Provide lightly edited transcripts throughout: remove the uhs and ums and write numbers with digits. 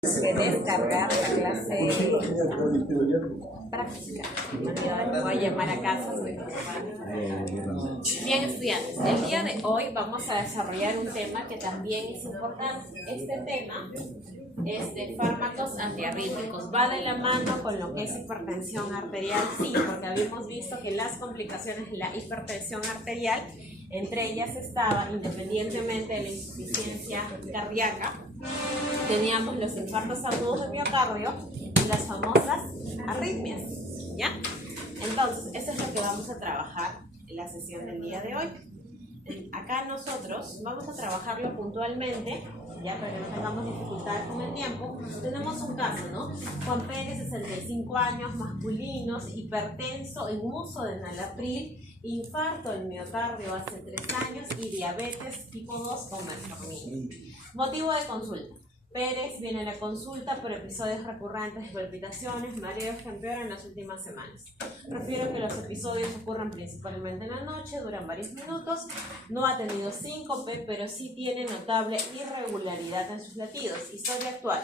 de descargar la clase práctica. Voy a llamar a casa. Bien, estudiantes, el día de hoy vamos a desarrollar un tema que también es importante. Este tema es de fármacos antiarrítmicos. Va de la mano con lo que es hipertensión arterial, sí, porque habíamos visto que las complicaciones de la hipertensión arterial, entre ellas estaba, independientemente de la insuficiencia cardíaca, teníamos los infartos agudos de miocardio y las famosas arritmias, ¿ya? Entonces, eso es lo que vamos a trabajar en la sesión del día de hoy. Acá nosotros vamos a trabajarlo puntualmente, ya para que no tengamos dificultades con el tiempo. Tenemos un caso, ¿no? Juan Pérez, 65 años, masculinos, hipertenso, en uso de enalapril, infarto del miocardio hace 3 años y diabetes tipo 2 con metformina. Motivo de consulta. Pérez viene a la consulta por episodios recurrentes de palpitaciones, mareos que empeoran en las últimas semanas. Refiero que los episodios ocurren principalmente en la noche, duran varios minutos, no ha tenido síncope, pero sí tiene notable irregularidad en sus latidos. Historia actual.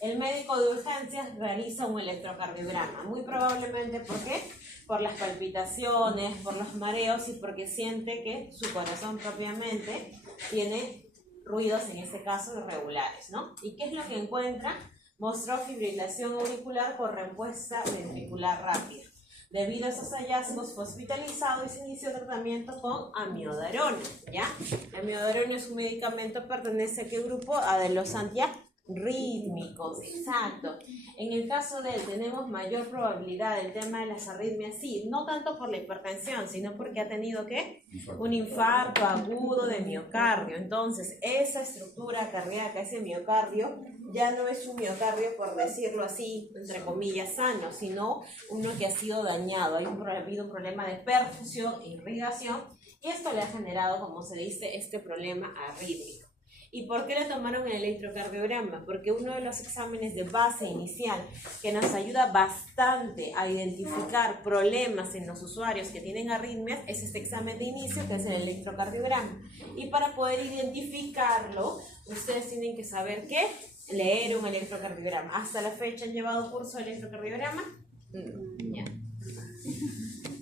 El médico de urgencias realiza un electrocardiograma, muy probablemente, ¿por qué? Por las palpitaciones, por los mareos y porque siente que su corazón propiamente tiene ruidos, en este caso irregulares, ¿no? ¿Y qué es lo que encuentra? Mostró fibrilación auricular por respuesta ventricular rápida. Debido a esos hallazgos fue hospitalizado y se inició tratamiento con amiodarona, ¿ya? La amiodarona es un medicamento, pertenece a qué grupo? A de los antiarrítmicos, exacto. En el caso de él tenemos mayor probabilidad del tema de las arritmias, sí, no tanto por la hipertensión, sino porque ha tenido ¿qué? Un infarto agudo de miocardio. Entonces, esa estructura cardíaca, ese miocardio, ya no es un miocardio, por decirlo así, entre comillas, sano, sino uno que ha sido dañado. Ha habido un problema de perfusión e irrigación, y esto le ha generado, como se dice, este problema arrítmico. ¿Y por qué le tomaron el electrocardiograma? Porque uno de los exámenes de base inicial que nos ayuda bastante a identificar problemas en los usuarios que tienen arritmias es este examen de inicio, que es el electrocardiograma. Y para poder identificarlo, ustedes tienen que saber qué, leer un electrocardiograma. ¿Hasta la fecha han llevado curso de electrocardiograma? Ya.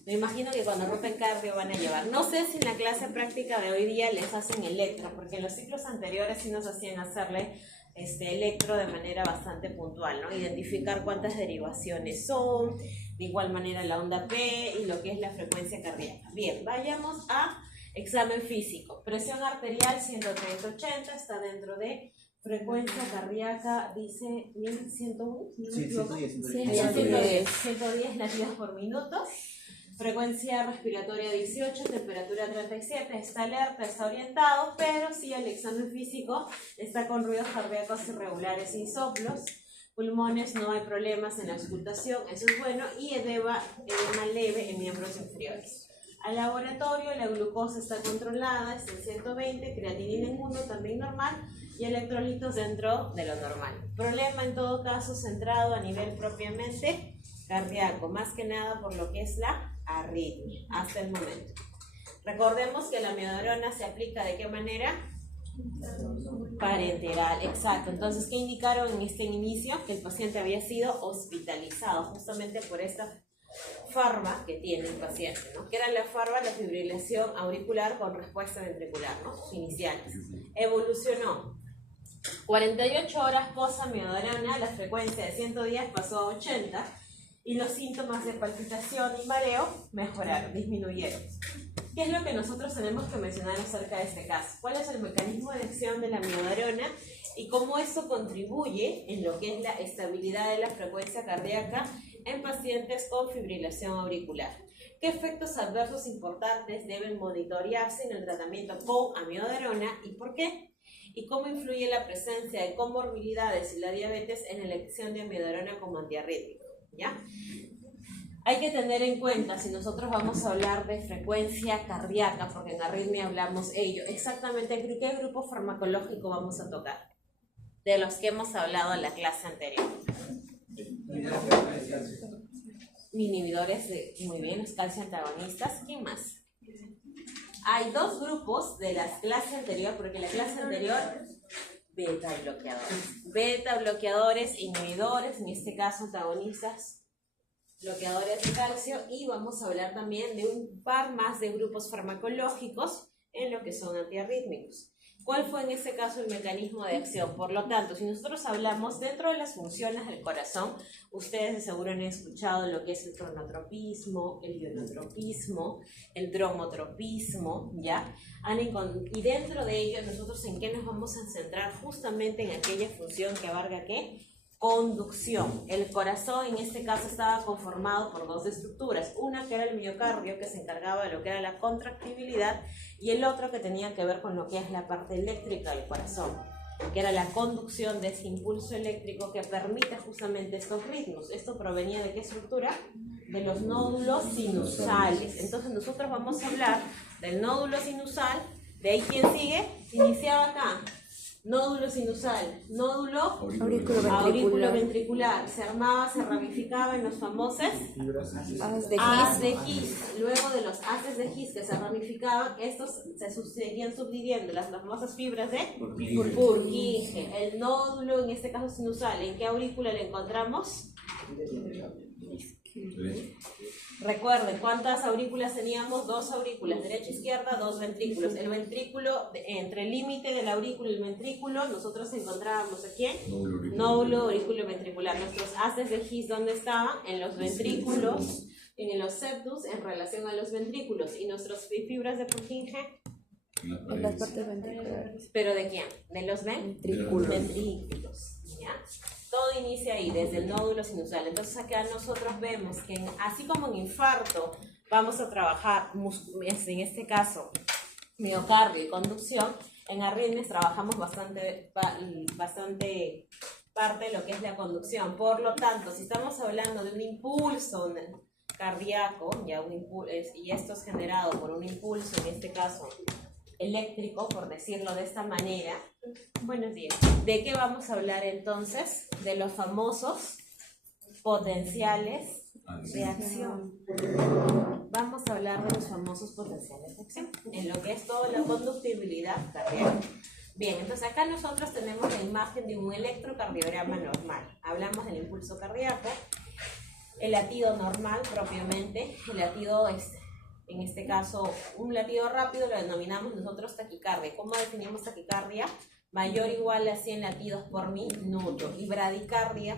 Me imagino que cuando rompen cardio van a llevar. No sé si en la clase práctica de hoy día les hacen electro, porque en los ciclos anteriores sí nos hacían hacerle electro de manera bastante puntual, ¿no? Identificar cuántas derivaciones son, de igual manera la onda P y lo que es la frecuencia cardíaca. Bien, vayamos a examen físico. Presión arterial 130/80, está dentro de frecuencia cardíaca, dice 1101. Sí, 110 latidos por minuto. Frecuencia respiratoria 18, temperatura 37, está alerta, está orientado, pero sí el examen físico está con ruidos cardíacos irregulares y soplos. Pulmones, no hay problemas en la auscultación, eso es bueno, y edema leve en miembros inferiores. Al laboratorio, la glucosa está controlada, está en 120, creatinina en 1, también normal, y electrolitos dentro de lo normal. Problema en todo caso centrado a nivel propiamente cardíaco, más que nada por lo que es la arritmia hasta el momento. Recordemos que la amiodarona se aplica ¿de qué manera? Parenteral, exacto. Entonces, ¿qué indicaron en este inicio? Que el paciente había sido hospitalizado justamente por esta farma que tiene el paciente, ¿no? Que era la farma, la fibrilación auricular con respuesta ventricular, ¿no? Iniciales. Evolucionó. 48 horas post amiodarona, la frecuencia de 110 pasó a 80 y los síntomas de palpitación y mareo mejoraron, disminuyeron. ¿Qué es lo que nosotros tenemos que mencionar acerca de este caso? ¿Cuál es el mecanismo de acción de la amiodarona y cómo esto contribuye en lo que es la estabilidad de la frecuencia cardíaca en pacientes con fibrilación auricular? ¿Qué efectos adversos importantes deben monitorearse en el tratamiento con amiodarona y por qué? ¿Y cómo influye la presencia de comorbilidades y la diabetes en la elección de amiodarona como antiarrítmico? ¿Ya? Hay que tener en cuenta, si nosotros vamos a hablar de frecuencia cardíaca, porque en arritmia hablamos ello, exactamente qué grupo farmacológico vamos a tocar, de los que hemos hablado en la clase anterior. Inhibidores de, muy bien, los calcio antagonistas. ¿Quién más? Hay 2 grupos de la clase anterior, porque la clase anterior Beta bloqueadores. Beta bloqueadores, inhibidores, en este caso antagonistas, bloqueadores de calcio, y vamos a hablar también de un par más de grupos farmacológicos en lo que son antiarrítmicos. ¿Cuál fue en este caso el mecanismo de acción? Por lo tanto, si nosotros hablamos dentro de las funciones del corazón, ustedes de seguro han escuchado lo que es el cronotropismo, el ionotropismo, el dromotropismo, ¿ya? Y dentro de ello, nosotros ¿en qué nos vamos a centrar? Justamente en aquella función que abarca ¿qué? Conducción. El corazón en este caso estaba conformado por dos estructuras, una que era el miocardio, que se encargaba de lo que era la contractibilidad, y el otro que tenía que ver con lo que es la parte eléctrica del corazón, que era la conducción de ese impulso eléctrico que permite justamente estos ritmos. Esto provenía ¿de qué estructura? De los nódulos sinusales. Entonces nosotros vamos a hablar del nódulo sinusal. De ahí, ¿quién sigue? Iniciaba acá. Nódulo sinusal, nódulo auriculoventricular. Se armaba, se ramificaba en los famosos haces de His. Luego de los haces de His que se ramificaban, estos se seguían subdividiendo las famosas fibras de Purkinje. El nódulo, en este caso sinusal, ¿en qué aurícula le encontramos? Recuerden, ¿cuántas aurículas teníamos? Dos aurículas, derecha e izquierda, dos ventrículos. El ventrículo, entre el límite del aurículo y el ventrículo, nosotros encontrábamos ¿a quién? Nódulo auriculoventricular. Nuestros haces de His, ¿dónde estaban? En los ventrículos, en los septus, en relación a los ventrículos. ¿Y nuestras fibras de Purkinje? En las partes ventriculares. ¿Pero de quién? ¿De los ventrículos? ¿Ya? Todo inicia ahí, desde el nódulo sinusal. Entonces acá nosotros vemos que así como en infarto vamos a trabajar, en este caso, miocardio y conducción, en arritmias trabajamos bastante parte de lo que es la conducción. Por lo tanto, si estamos hablando de un impulso cardíaco, y esto es generado por un impulso, en este caso eléctrico, por decirlo de esta manera. Buenos días. ¿De qué vamos a hablar entonces? De los famosos potenciales de acción. Vamos a hablar de los famosos potenciales de acción, en lo que es toda la conductibilidad cardíaca. Bien, entonces acá nosotros tenemos la imagen de un electrocardiograma normal. Hablamos del impulso cardíaco, el latido normal propiamente, el latido en este caso, un latido rápido lo denominamos nosotros taquicardia. ¿Cómo definimos taquicardia? Mayor o igual a 100 latidos por minuto. Y bradicardia,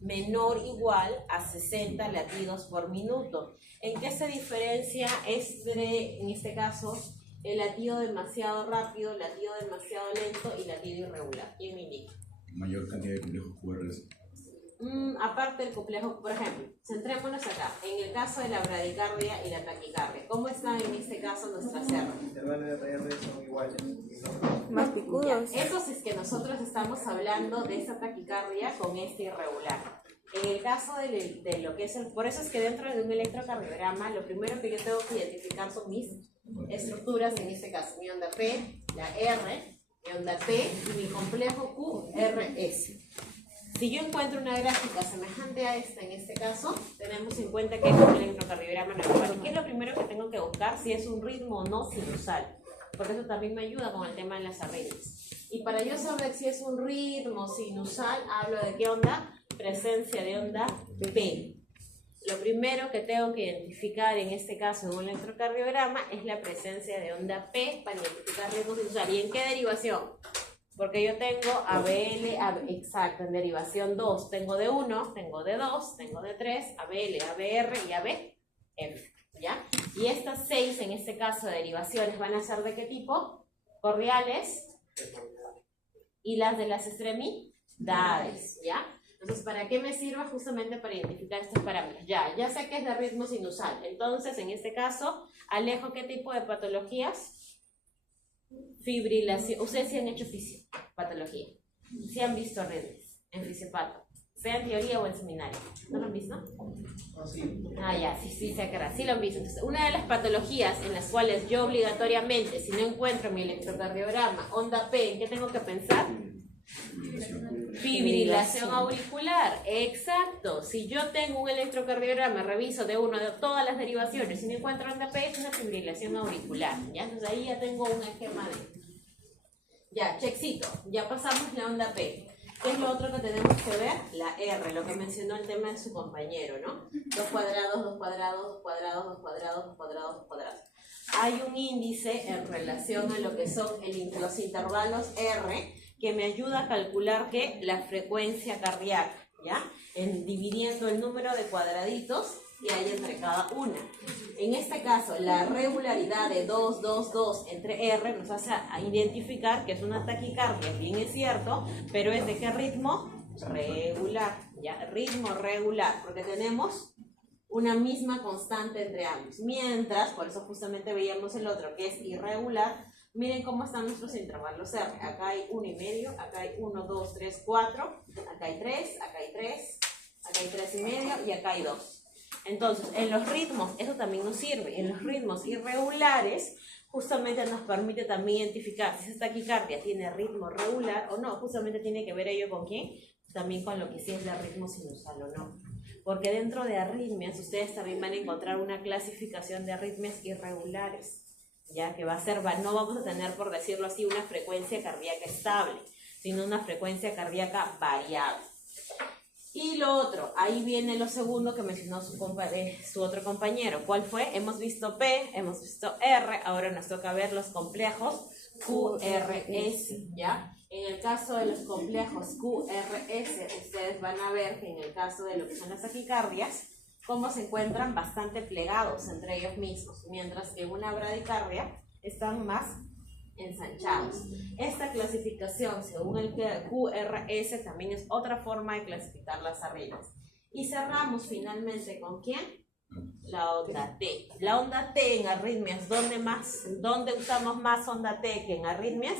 menor o igual a 60 latidos por minuto. ¿En qué se diferencia en este caso, el latido demasiado rápido, latido demasiado lento y latido irregular? ¿Quién me indica? Mayor cantidad de complejos QRS. Aparte del complejo, por ejemplo, centrémonos acá, en el caso de la bradicardia y la taquicardia. ¿Cómo están en este caso nuestras R? Los intervalos de RR son iguales. Más picudos. Eso es que nosotros estamos hablando de esa taquicardia con este irregular. En el caso de lo que es por eso es que dentro de un electrocardiograma, lo primero que yo tengo que identificar son mis estructuras, en este caso, mi onda P, la R, mi onda T y mi complejo QRS. Si yo encuentro una gráfica semejante a esta, en este caso, tenemos en cuenta que es un electrocardiograma normal. ¿Qué es lo primero que tengo que buscar? Si es un ritmo o no sinusal, porque eso también me ayuda con el tema de las arritmias. Y para yo saber si es un ritmo sinusal, hablo de qué onda, presencia de onda P. Lo primero que tengo que identificar en este caso en un electrocardiograma es la presencia de onda P para identificar ritmo sinusal. ¿Y en qué derivación? Porque yo tengo ABL, exacto, en derivación 2. Tengo de 1, tengo de 2, tengo de 3, ABL, ABR y ABF, ¿ya? Y estas 6, en este caso, de derivaciones van a ser ¿de qué tipo? Cordiales. Y las de las extremidades, ¿ya? Entonces, ¿para qué me sirve? Justamente para identificar estos parámetros. Ya sé que es de ritmo sinusal. Entonces, en este caso, alejo ¿qué tipo de patologías? Fibrilación. Ustedes sí han hecho fisiopatología, sí han visto arritmias en fisiopato, sea en teoría o en seminario. ¿No lo han visto? Sí. Sí, se aclara, sí lo han visto. Entonces, una de las patologías en las cuales yo obligatoriamente, si no encuentro mi electrocardiograma, onda P, ¿en qué tengo que pensar? Fibrilación auricular, exacto. Si yo tengo un electrocardiograma, reviso de todas las derivaciones, si no encuentro onda P, es una fibrilación auricular, ¿ya? Entonces ahí ya tengo un esquema Ya, checkcito. Ya pasamos la onda P. ¿Qué es lo otro que tenemos que ver? La R, lo que mencionó el tema de su compañero, ¿no? 2 cuadrados, 2 cuadrados, 2 cuadrados, 2 cuadrados, 2 cuadrados, 2 cuadrados. Hay un índice en relación a lo que son los intervalos R que me ayuda a calcular que la frecuencia cardíaca, ¿ya? Dividiendo el número de cuadraditos que hay entre cada una. En este caso, la regularidad de 2, 2, 2 entre R nos hace a identificar que es una taquicardia, bien es cierto, pero ¿es de qué ritmo? Regular, ¿ya? Ritmo regular, porque tenemos una misma constante entre ambos. Mientras, por eso justamente veíamos el otro que es irregular, miren cómo están nuestros intervalos R. Acá hay 1,5, acá hay 1, 2, 3, 4, acá hay 3, acá hay 3, acá hay 3,5 y acá hay 2. Entonces, en los ritmos, eso también nos sirve, en los ritmos irregulares, justamente nos permite también identificar si esta taquicardia tiene ritmo regular o no, justamente tiene que ver ello con quién, también con lo que sí es de ritmo sinusal o no. Porque dentro de arritmias, ustedes también van a encontrar una clasificación de arritmias irregulares, ya que va a ser, no vamos a tener, por decirlo así, una frecuencia cardíaca estable, sino una frecuencia cardíaca variable. Y lo otro, ahí viene lo segundo que mencionó su otro compañero. ¿Cuál fue? Hemos visto P, hemos visto R, ahora nos toca ver los complejos QRS, ¿ya? En el caso de los complejos QRS, ustedes van a ver que en el caso de lo que son las taquicardias, cómo se encuentran bastante plegados entre ellos mismos, mientras que en una bradicardia están más ensanchados. Esta clasificación según el QRS también es otra forma de clasificar las arritmias. Y cerramos finalmente ¿con quién? La onda T. La onda T en arritmias, ¿dónde usamos más onda T que en arritmias?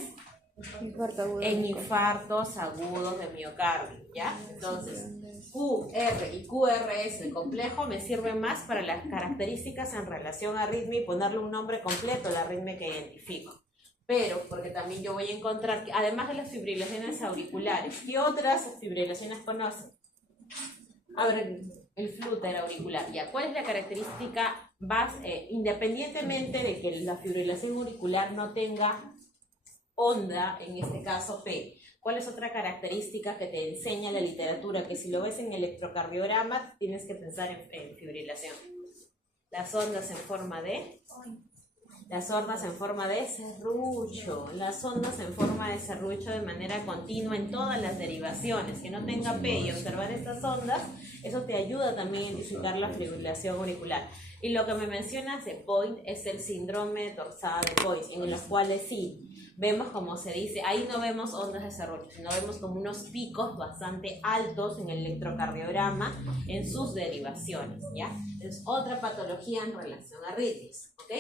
En infartos agudos de miocardio, ¿ya? Entonces, QR y QRS, el complejo, me sirve más para las características en relación a arritmia y ponerle un nombre completo a la arritmia que identifico. Pero, porque también yo voy a encontrar que, además de las fibrilaciones auriculares, ¿qué otras fibrilaciones conocen? A ver, el flúter auricular. ¿Ya? ¿Cuál es la característica base? Independientemente de que la fibrilación auricular no tenga onda, en este caso P, ¿cuál es otra característica que te enseña la literatura? Que si lo ves en electrocardiograma, tienes que pensar en fibrilación. Las ondas en forma de... Las ondas en forma de serrucho, las ondas en forma de serrucho de manera continua en todas las derivaciones, que no tenga P y observar estas ondas, eso te ayuda también a identificar la fibrilación auricular. Y lo que me mencionas de Point es el síndrome de torsada de Point, en los cuales sí, vemos como se dice, ahí no vemos ondas de serrucho, sino vemos como unos picos bastante altos en el electrocardiograma en sus derivaciones, ¿ya? Es otra patología en relación a arritmias, ¿ok?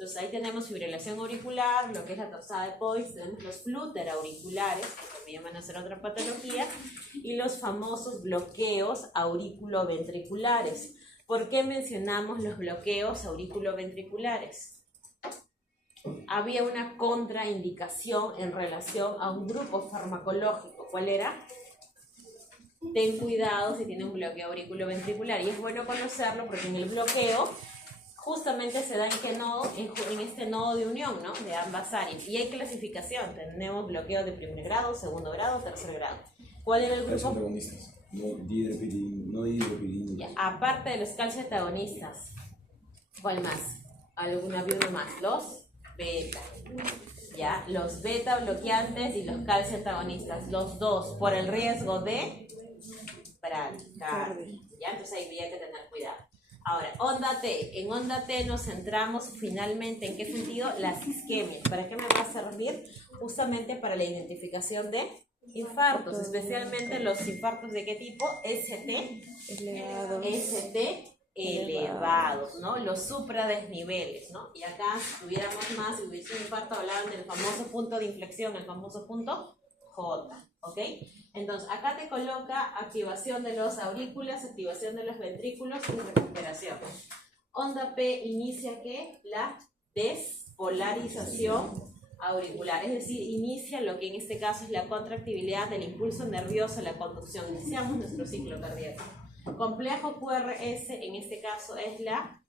Entonces ahí tenemos fibrilación auricular, lo que es la torsada de Point, tenemos los flúter auriculares, que también van a ser otra patología, y los famosos bloqueos auriculoventriculares. ¿Por qué mencionamos los bloqueos auriculoventriculares? Había una contraindicación en relación a un grupo farmacológico. ¿Cuál era? Ten cuidado si tiene un bloqueo auriculoventricular, y es bueno conocerlo porque en el bloqueo justamente se da en qué nodo, en este nodo de unión, ¿no? De ambas áreas. Y hay clasificación, tenemos bloqueo de primer grado, segundo grado, tercer grado. ¿Cuál era el grupo? Antagonistas, no dihidropirina. Aparte de los calcioantagonistas, ¿cuál más? Había uno más, los beta. ¿Ya? Los beta bloqueantes y los calcioantagonistas, los dos, por el riesgo de bradicardia. ¿Ya? Entonces ahí había que tener cuidado. Ahora, onda T. En onda T nos centramos finalmente, ¿en qué sentido? Las isquemias. ¿Para qué me va a servir? Justamente para la identificación de infartos, especialmente los infartos de qué tipo? ST elevados, ¿no? Los supradesniveles, ¿no? Y acá, si tuviéramos más, si hubiese un infarto, hablaban del famoso punto de inflexión, el famoso punto J, ¿ok? Entonces, acá te coloca activación de los aurículas, activación de los ventrículos y recuperación. Onda P inicia, ¿qué? La despolarización auricular, es decir, inicia lo que en este caso es la contractibilidad del impulso nervioso, la conducción. Iniciamos nuestro ciclo cardíaco. Complejo QRS, en este caso, es la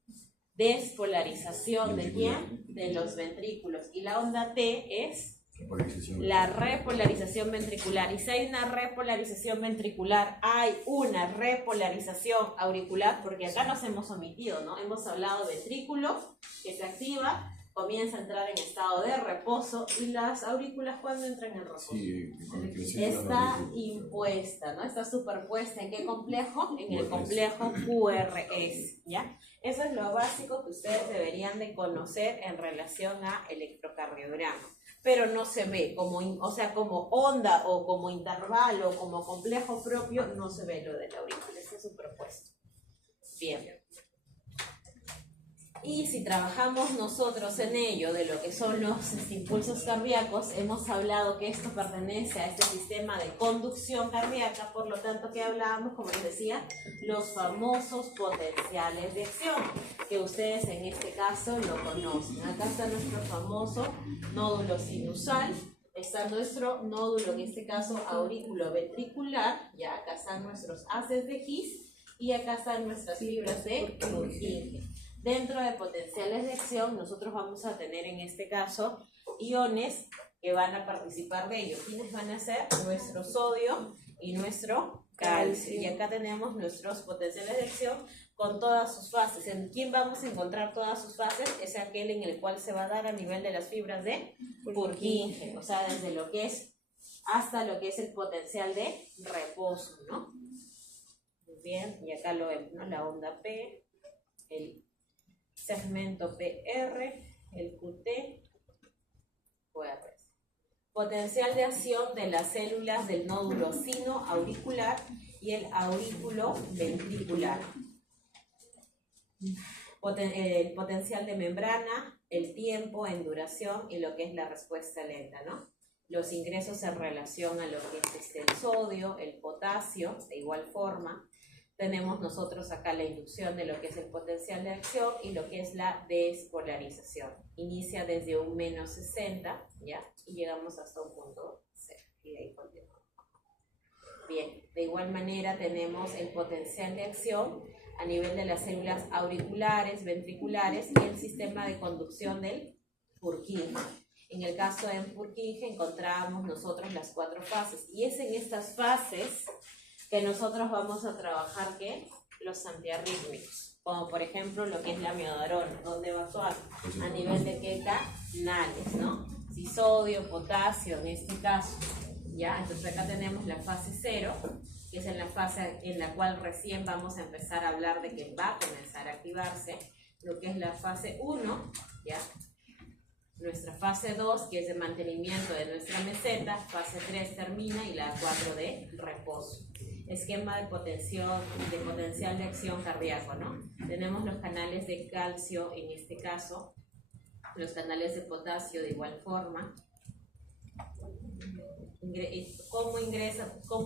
despolarización de quién? De los ventrículos. Y la onda T es Polarización. La repolarización ventricular. Y si hay una repolarización ventricular, hay una repolarización auricular, porque acá nos hemos omitido, ¿no? Hemos hablado de ventrículo que se activa, comienza a entrar en estado de reposo, y las aurículas, ¿cuándo entran en reposo? Sí, con la creación de las Está aurículas. impuesta, ¿no? Está superpuesta. ¿En qué complejo? En el complejo QRS, ¿ya? Eso es lo básico que ustedes deberían de conocer en relación a electrocardiograma. Pero no se ve como, o sea, como onda o como intervalo o como complejo propio, no se ve lo de la aurícula, está superpuesto. Bien. Y si trabajamos nosotros en ello, de lo que son los impulsos cardíacos, hemos hablado que esto pertenece a este sistema de conducción cardíaca, por lo tanto que hablábamos, como les decía, los famosos potenciales de acción, que ustedes en este caso lo conocen. Acá está nuestro famoso nódulo sinusal, está nuestro nódulo, en este caso aurículo ventricular, ya acá están nuestros haces de His y acá están nuestras fibras de Purkinje. Dentro de potenciales de acción, nosotros vamos a tener en este caso iones que van a participar de ello. ¿Quiénes van a ser? Nuestro sodio y nuestro calcio. Y acá tenemos nuestros potenciales de acción con todas sus fases. ¿En quién vamos a encontrar todas sus fases? Es aquel en el cual se va a dar a nivel de las fibras de Purkinje. O sea, desde lo que es hasta lo que es el potencial de reposo, ¿no? Muy bien, y acá lo vemos, ¿no? La onda P, el segmento PR, el QT, QR. Potencial de acción de las células del nódulo sino-auricular y el aurículo ventricular. El potencial de membrana, el tiempo en duración y lo que es la respuesta lenta, ¿no? Los ingresos en relación a lo que es el sodio, el potasio, de igual forma. Tenemos nosotros acá la inducción de lo que es el potencial de acción y lo que es la despolarización. Inicia desde un menos 60, ¿ya? Y llegamos hasta un punto 0. Y de ahí continuamos. Bien, de igual manera tenemos el potencial de acción a nivel de las células auriculares, ventriculares y el sistema de conducción del Purkinje. En el caso de Purkinje encontramos nosotros las 4 fases. Y es en estas fases que nosotros vamos a trabajar, ¿qué? Los antiarrítmicos, como por ejemplo lo que es la amiodarona, ¿dónde va a actuar? A nivel de qué canales, ¿no? Si sodio, potasio, en este caso, ¿ya? Entonces acá tenemos la fase 0, que es en la fase en la cual recién vamos a empezar a hablar de que va a comenzar a activarse, lo que es la fase 1, ¿ya? Nuestra fase 2, que es de mantenimiento de nuestra meseta, fase 3 termina y la 4 de reposo. Esquema de potencial de acción cardíaco, ¿no? Tenemos los canales de calcio en este caso, los canales de potasio de igual forma. ¿Cómo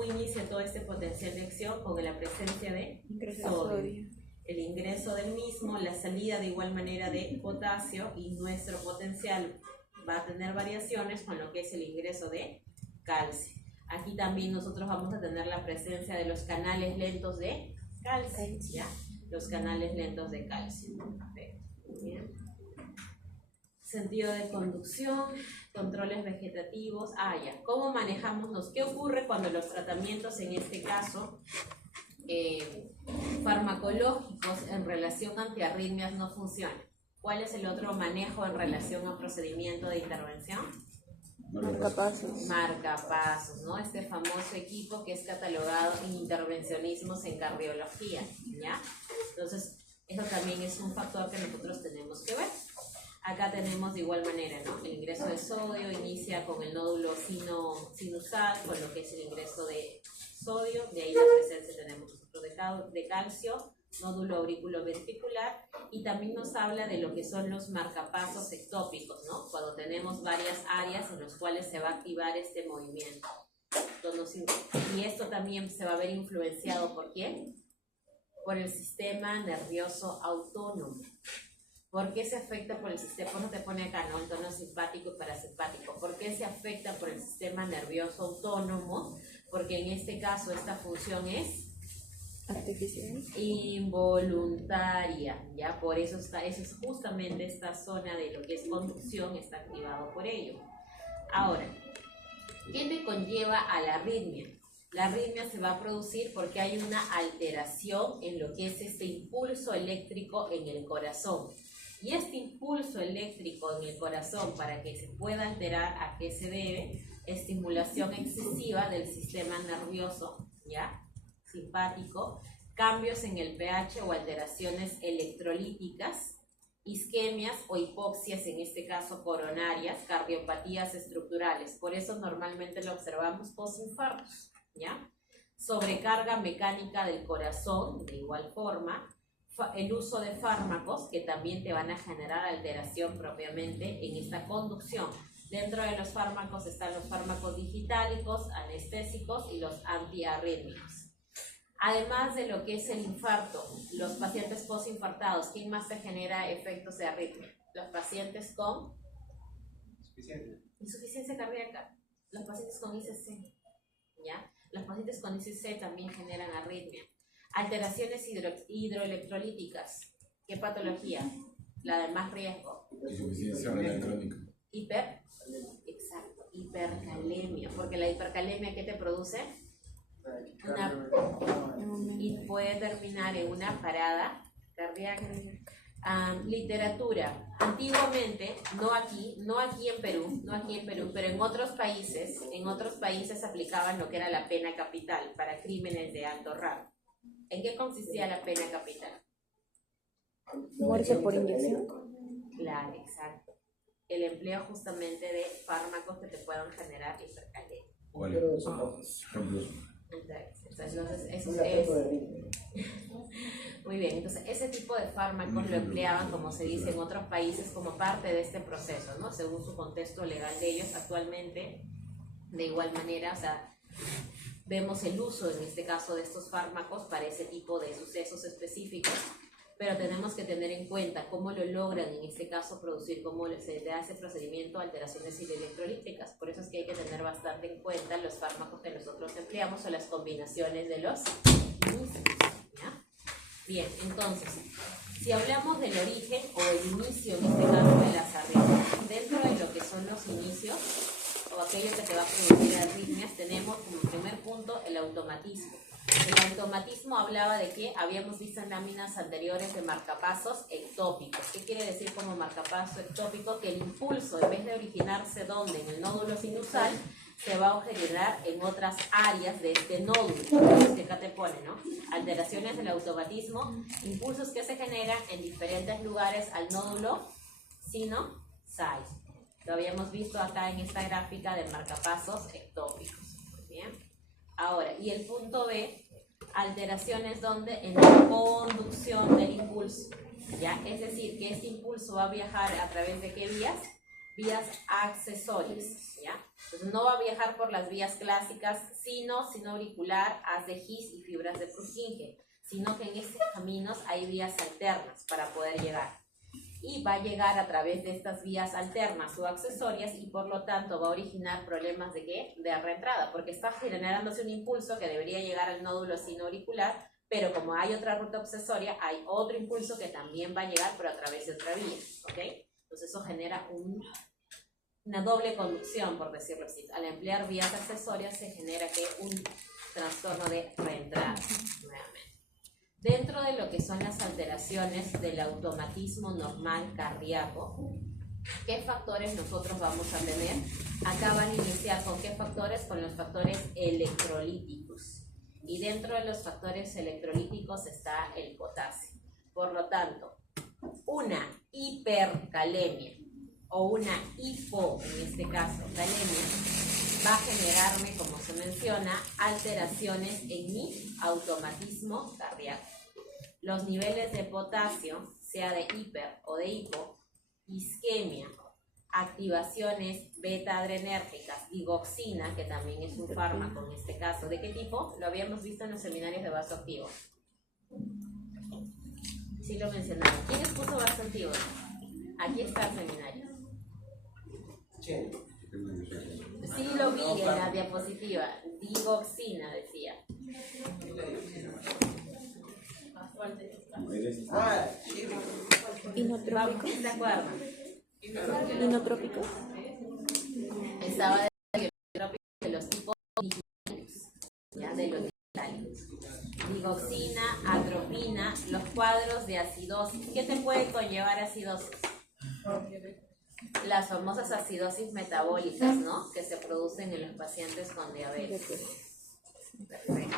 inicia todo este potencial de acción? Con la presencia de sodio. El ingreso del mismo, la salida de igual manera de potasio, y nuestro potencial va a tener variaciones con lo que es el ingreso de calcio. Aquí también nosotros vamos a tener la presencia de los canales lentos de calcio, ¿ya? Los canales lentos de calcio. Bien. Sentido de conducción, controles vegetativos. Ya. ¿Cómo manejamos qué ocurre cuando los tratamientos, en este caso, farmacológicos en relación a antiarritmias no funcionan? ¿Cuál es el otro manejo en relación a procedimiento de intervención? Marcapasos. Marcapasos, ¿no? Este famoso equipo que es catalogado en intervencionismos en cardiología, ¿ya? Entonces, eso también es un factor que nosotros tenemos que ver. Acá tenemos de igual manera, ¿no? El ingreso de sodio inicia con el nódulo sinusal, con lo que es el ingreso de sodio, de ahí la presencia tenemos nosotros de calcio, nódulo aurículo ventricular, y también nos habla de lo que son los marcapasos ectópicos, ¿no? Cuando tenemos varias áreas en las cuales se va a activar este movimiento. Y esto también se va a ver influenciado ¿por quién? Por el sistema nervioso autónomo. ¿Por qué se afecta por el sistema? ¿Por qué te pone acá, no? El tono simpático y parasimpático. ¿Por qué se afecta por el sistema nervioso autónomo? Porque en este caso esta función es artificial, involuntaria, ¿ya? Por eso eso es justamente esta zona de lo que es conducción, está activado por ello. Ahora, ¿qué me conlleva a la arritmia? La arritmia se va a producir porque hay una alteración en lo que es este impulso eléctrico en el corazón. Y este impulso eléctrico en el corazón, para que se pueda alterar, ¿a qué se debe? Estimulación excesiva del sistema nervioso, ¿ya? Simpático, cambios en el pH o alteraciones electrolíticas, isquemias o hipoxias, en este caso coronarias, cardiopatías estructurales. Por eso normalmente lo observamos postinfartos, ¿ya? Sobrecarga mecánica del corazón, de igual forma, el uso de fármacos que también te van a generar alteración propiamente en esta conducción. Dentro de los fármacos están los fármacos digitálicos, anestésicos y los antiarrítmicos. Además de lo que es el infarto, los pacientes postinfartados, ¿quién más se genera efectos de arritmia? Los pacientes con insuficiencia cardíaca, los pacientes con ICC, ¿ya? Los pacientes con ICC también generan arritmia. Alteraciones hidroelectrolíticas, ¿qué patología? La de más riesgo. Insuficiencia renal crónica. Exacto, hipercalemia, porque la hipercalemia, ¿qué te produce? Y puede terminar en una parada cardíaca. Literatura. Antiguamente, no aquí en Perú, pero en otros países aplicaban lo que era la pena capital para crímenes de alto rango. ¿En qué consistía la pena capital? Muerte por inyección. Claro, exacto. El empleo justamente de fármacos que te puedan generar hipercalemia. ¿Cuáles? Entonces, eso es... Muy bien, entonces ese tipo de fármacos lo empleaban, como se dice en otros países, como parte de este proceso, ¿no? Según su contexto legal de ellos. Actualmente, de igual manera, o sea, vemos el uso en este caso de estos fármacos para ese tipo de sucesos específicos, pero tenemos que tener en cuenta cómo lo logran en este caso producir, cómo se le da ese procedimiento, alteraciones electrolíticas. Por eso es que hay que tener bastante en cuenta los fármacos que nosotros empleamos o las combinaciones de los mismos, ¿ya? Bien, entonces, si hablamos del origen o el inicio en este caso de las arritmias, dentro de lo que son los inicios o aquello que te va a producir arritmias, tenemos como primer punto el automatismo. El automatismo hablaba de que habíamos visto en láminas anteriores de marcapasos ectópicos. ¿Qué quiere decir como marcapaso ectópico? Que el impulso, en vez de originarse ¿dónde? En el nódulo sinusal, se va a originar en otras áreas de este nódulo. Que acá te pone, ¿no? Alteraciones del automatismo, impulsos que se generan en diferentes lugares al nódulo sinusal. Lo habíamos visto acá en esta gráfica de marcapasos ectópicos. Bien. Ahora, y el punto B, alteraciones donde en la conducción del impulso, ¿ya? Es decir, que este impulso va a viajar a través de ¿qué vías? Vías accesorias, ¿ya? Entonces no va a viajar por las vías clásicas sino auricular, haz de His y fibras de Purkinje, sino que en estos caminos hay vías alternas para poder llegar. Y va a llegar a través de estas vías alternas o accesorias y por lo tanto va a originar problemas ¿de qué? De reentrada, porque está generándose un impulso que debería llegar al nódulo sinoauricular, pero como hay otra ruta accesoria, hay otro impulso que también va a llegar, pero a través de otra vía, ¿ok? Entonces eso genera una doble conducción, por decirlo así. Al emplear vías accesorias se genera que un trastorno de reentrada, nuevamente. Dentro de lo que son las alteraciones del automatismo normal cardíaco, ¿qué factores nosotros vamos a tener? Acá van a iniciar con ¿qué factores? Con los factores electrolíticos. Y dentro de los factores electrolíticos está el potasio. Por lo tanto, una hipercalemia o una hipo, en este caso, calemia, va a generarme, como se menciona, alteraciones en mi automatismo cardíaco. Los niveles de potasio, sea de hiper o de hipo, isquemia, activaciones beta-adrenérgicas, digoxina, que también es un fármaco en este caso. ¿De qué tipo? Lo habíamos visto en los seminarios de vasoactivo. Sí lo mencionaba. ¿Quién expuso vasoactivo? Aquí está el seminario. Sí lo vi en la diapositiva. Digoxina decía. Inotrópico. ¿De acuerdo? Inotrópico. Estaba de los tipos digitales, ¿ya? De los digitales. Digoxina, atropina, los cuadros de acidosis. ¿Qué te puede conllevar acidosis? Las famosas acidosis metabólicas, ¿no? Que se producen en los pacientes con diabetes. Perfecto.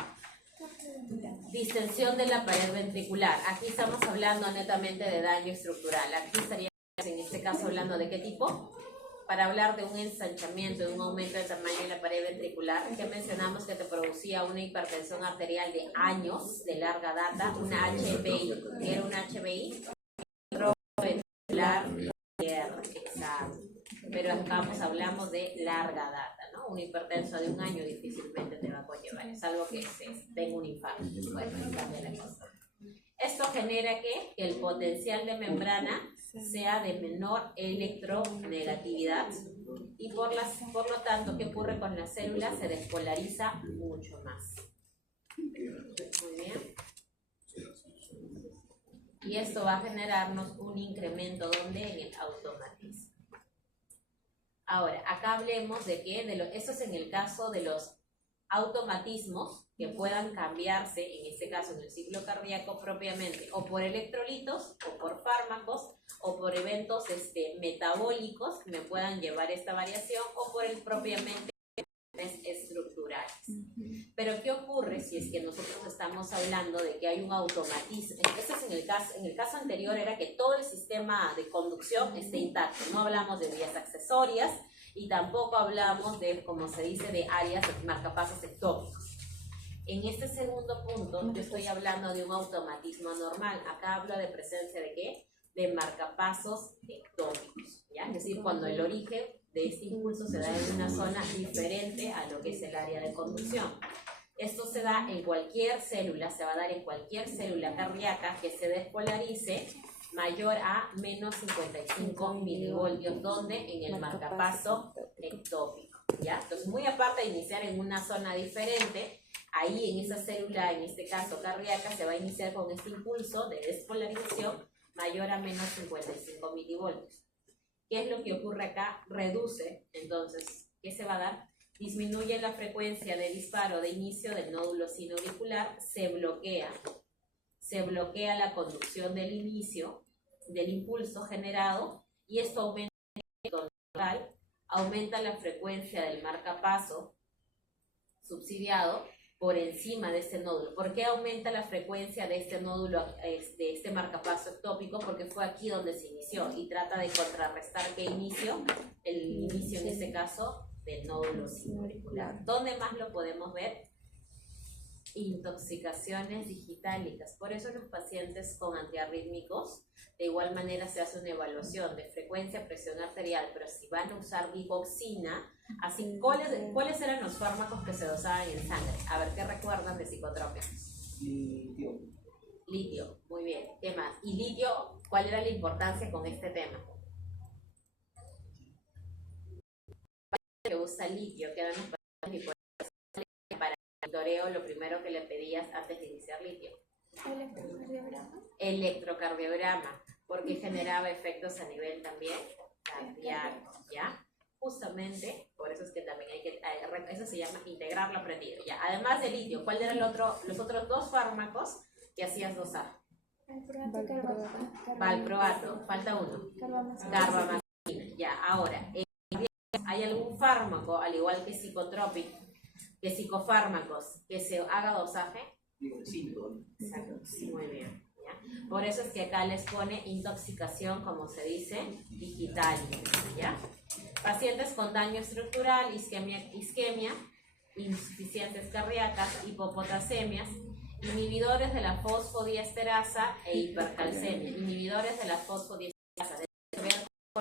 Distensión de la pared ventricular. Aquí estamos hablando netamente de daño estructural. Aquí estaríamos en este caso hablando de qué tipo. Para hablar de un ensanchamiento, de un aumento de tamaño de la pared ventricular, que mencionamos que te producía una hipertensión arterial de años, de larga data, una HBI. ¿Qué era una HBI? Ventricular, exacto. Pero acá hablamos de larga data, ¿no? Un hipertenso de un año difícilmente te va a conllevar, salvo que tenga un infarto. Bueno, cambia la cosa. Esto genera que el potencial de membrana sea de menor electronegatividad y por lo tanto, ¿qué ocurre con la célula? Se despolariza mucho más. Muy bien. Y esto va a generarnos un incremento donde en el automatismo. Ahora, acá hablemos de que esto es en el caso de los automatismos que puedan cambiarse, en este caso en el ciclo cardíaco propiamente, o por electrolitos, o por fármacos, o por eventos metabólicos que me puedan llevar esta variación, o por el propiamente estructurales. Pero ¿qué ocurre si es que nosotros estamos hablando de que hay un automatismo? Este es en el caso anterior era que todo el sistema de conducción esté intacto. No hablamos de vías accesorias y tampoco hablamos de, como se dice, de áreas de marcapasos ectópicos. En este segundo punto yo estoy hablando de un automatismo anormal. Acá hablo de presencia de ¿qué? De marcapasos ectópicos, ¿ya? Es decir, cuando el origen de este impulso se da en una zona diferente a lo que es el área de conducción. Esto se da en cualquier célula, se va a dar en cualquier célula cardíaca que se despolarice mayor a menos 55 milivoltios, donde en el marcapaso ectópico, ¿ya? Entonces, muy aparte de iniciar en una zona diferente, ahí en esa célula, en este caso cardíaca, se va a iniciar con este impulso de despolarización mayor a menos 55 milivoltios. ¿Qué es lo que ocurre acá? Reduce, entonces, ¿qué se va a dar? Disminuye la frecuencia de disparo de inicio del nódulo sinoauricular, se bloquea la conducción del inicio, del impulso generado, y esto aumenta el control, aumenta la frecuencia del marcapaso subsidiado por encima de este nódulo. ¿Por qué aumenta la frecuencia de este nódulo, de este marcapaso ectópico? Porque fue aquí donde se inició y trata de contrarrestar ¿qué inicio? El inicio en este caso del nódulo sinoauricular. ¿Dónde más lo podemos ver? Intoxicaciones digitálicas. Por eso los pacientes con antiarrítmicos, de igual manera se hace una evaluación de frecuencia, presión arterial, pero si van a usar digoxina, así, ¿cuáles eran los fármacos que se dosaban en sangre? A ver, ¿qué recuerdan de psicotrópicos? Litio, muy bien. ¿Qué más? ¿Y litio, cuál era la importancia con este tema? Que usa litio, que eran los pacientes para el monitoreo, lo primero que le pedías antes de iniciar litio. Electrocardiograma, porque generaba efectos a nivel también cardíaco, ¿ya? Justamente, por eso es que también hay que, eso se llama integrar lo aprendido, ¿ya? Además del litio, ¿cuál eran los otros dos fármacos que hacías dosar? Valproato, falta uno. Carbamazepina, ya. Ahora, ¿hay algún fármaco, al igual que psicotrópico, que psicofármacos, que se haga dosaje? Exacto, sí, muy bien. ¿Ya? Por eso es que acá les pone intoxicación, como se dice, digital, ¿ya? Pacientes con daño estructural, isquemia, insuficiencias cardíacas, hipopotasiemias, inhibidores de la fosfodiesterasa e hipercalcemia, inhibidores de la fosfodiesterasa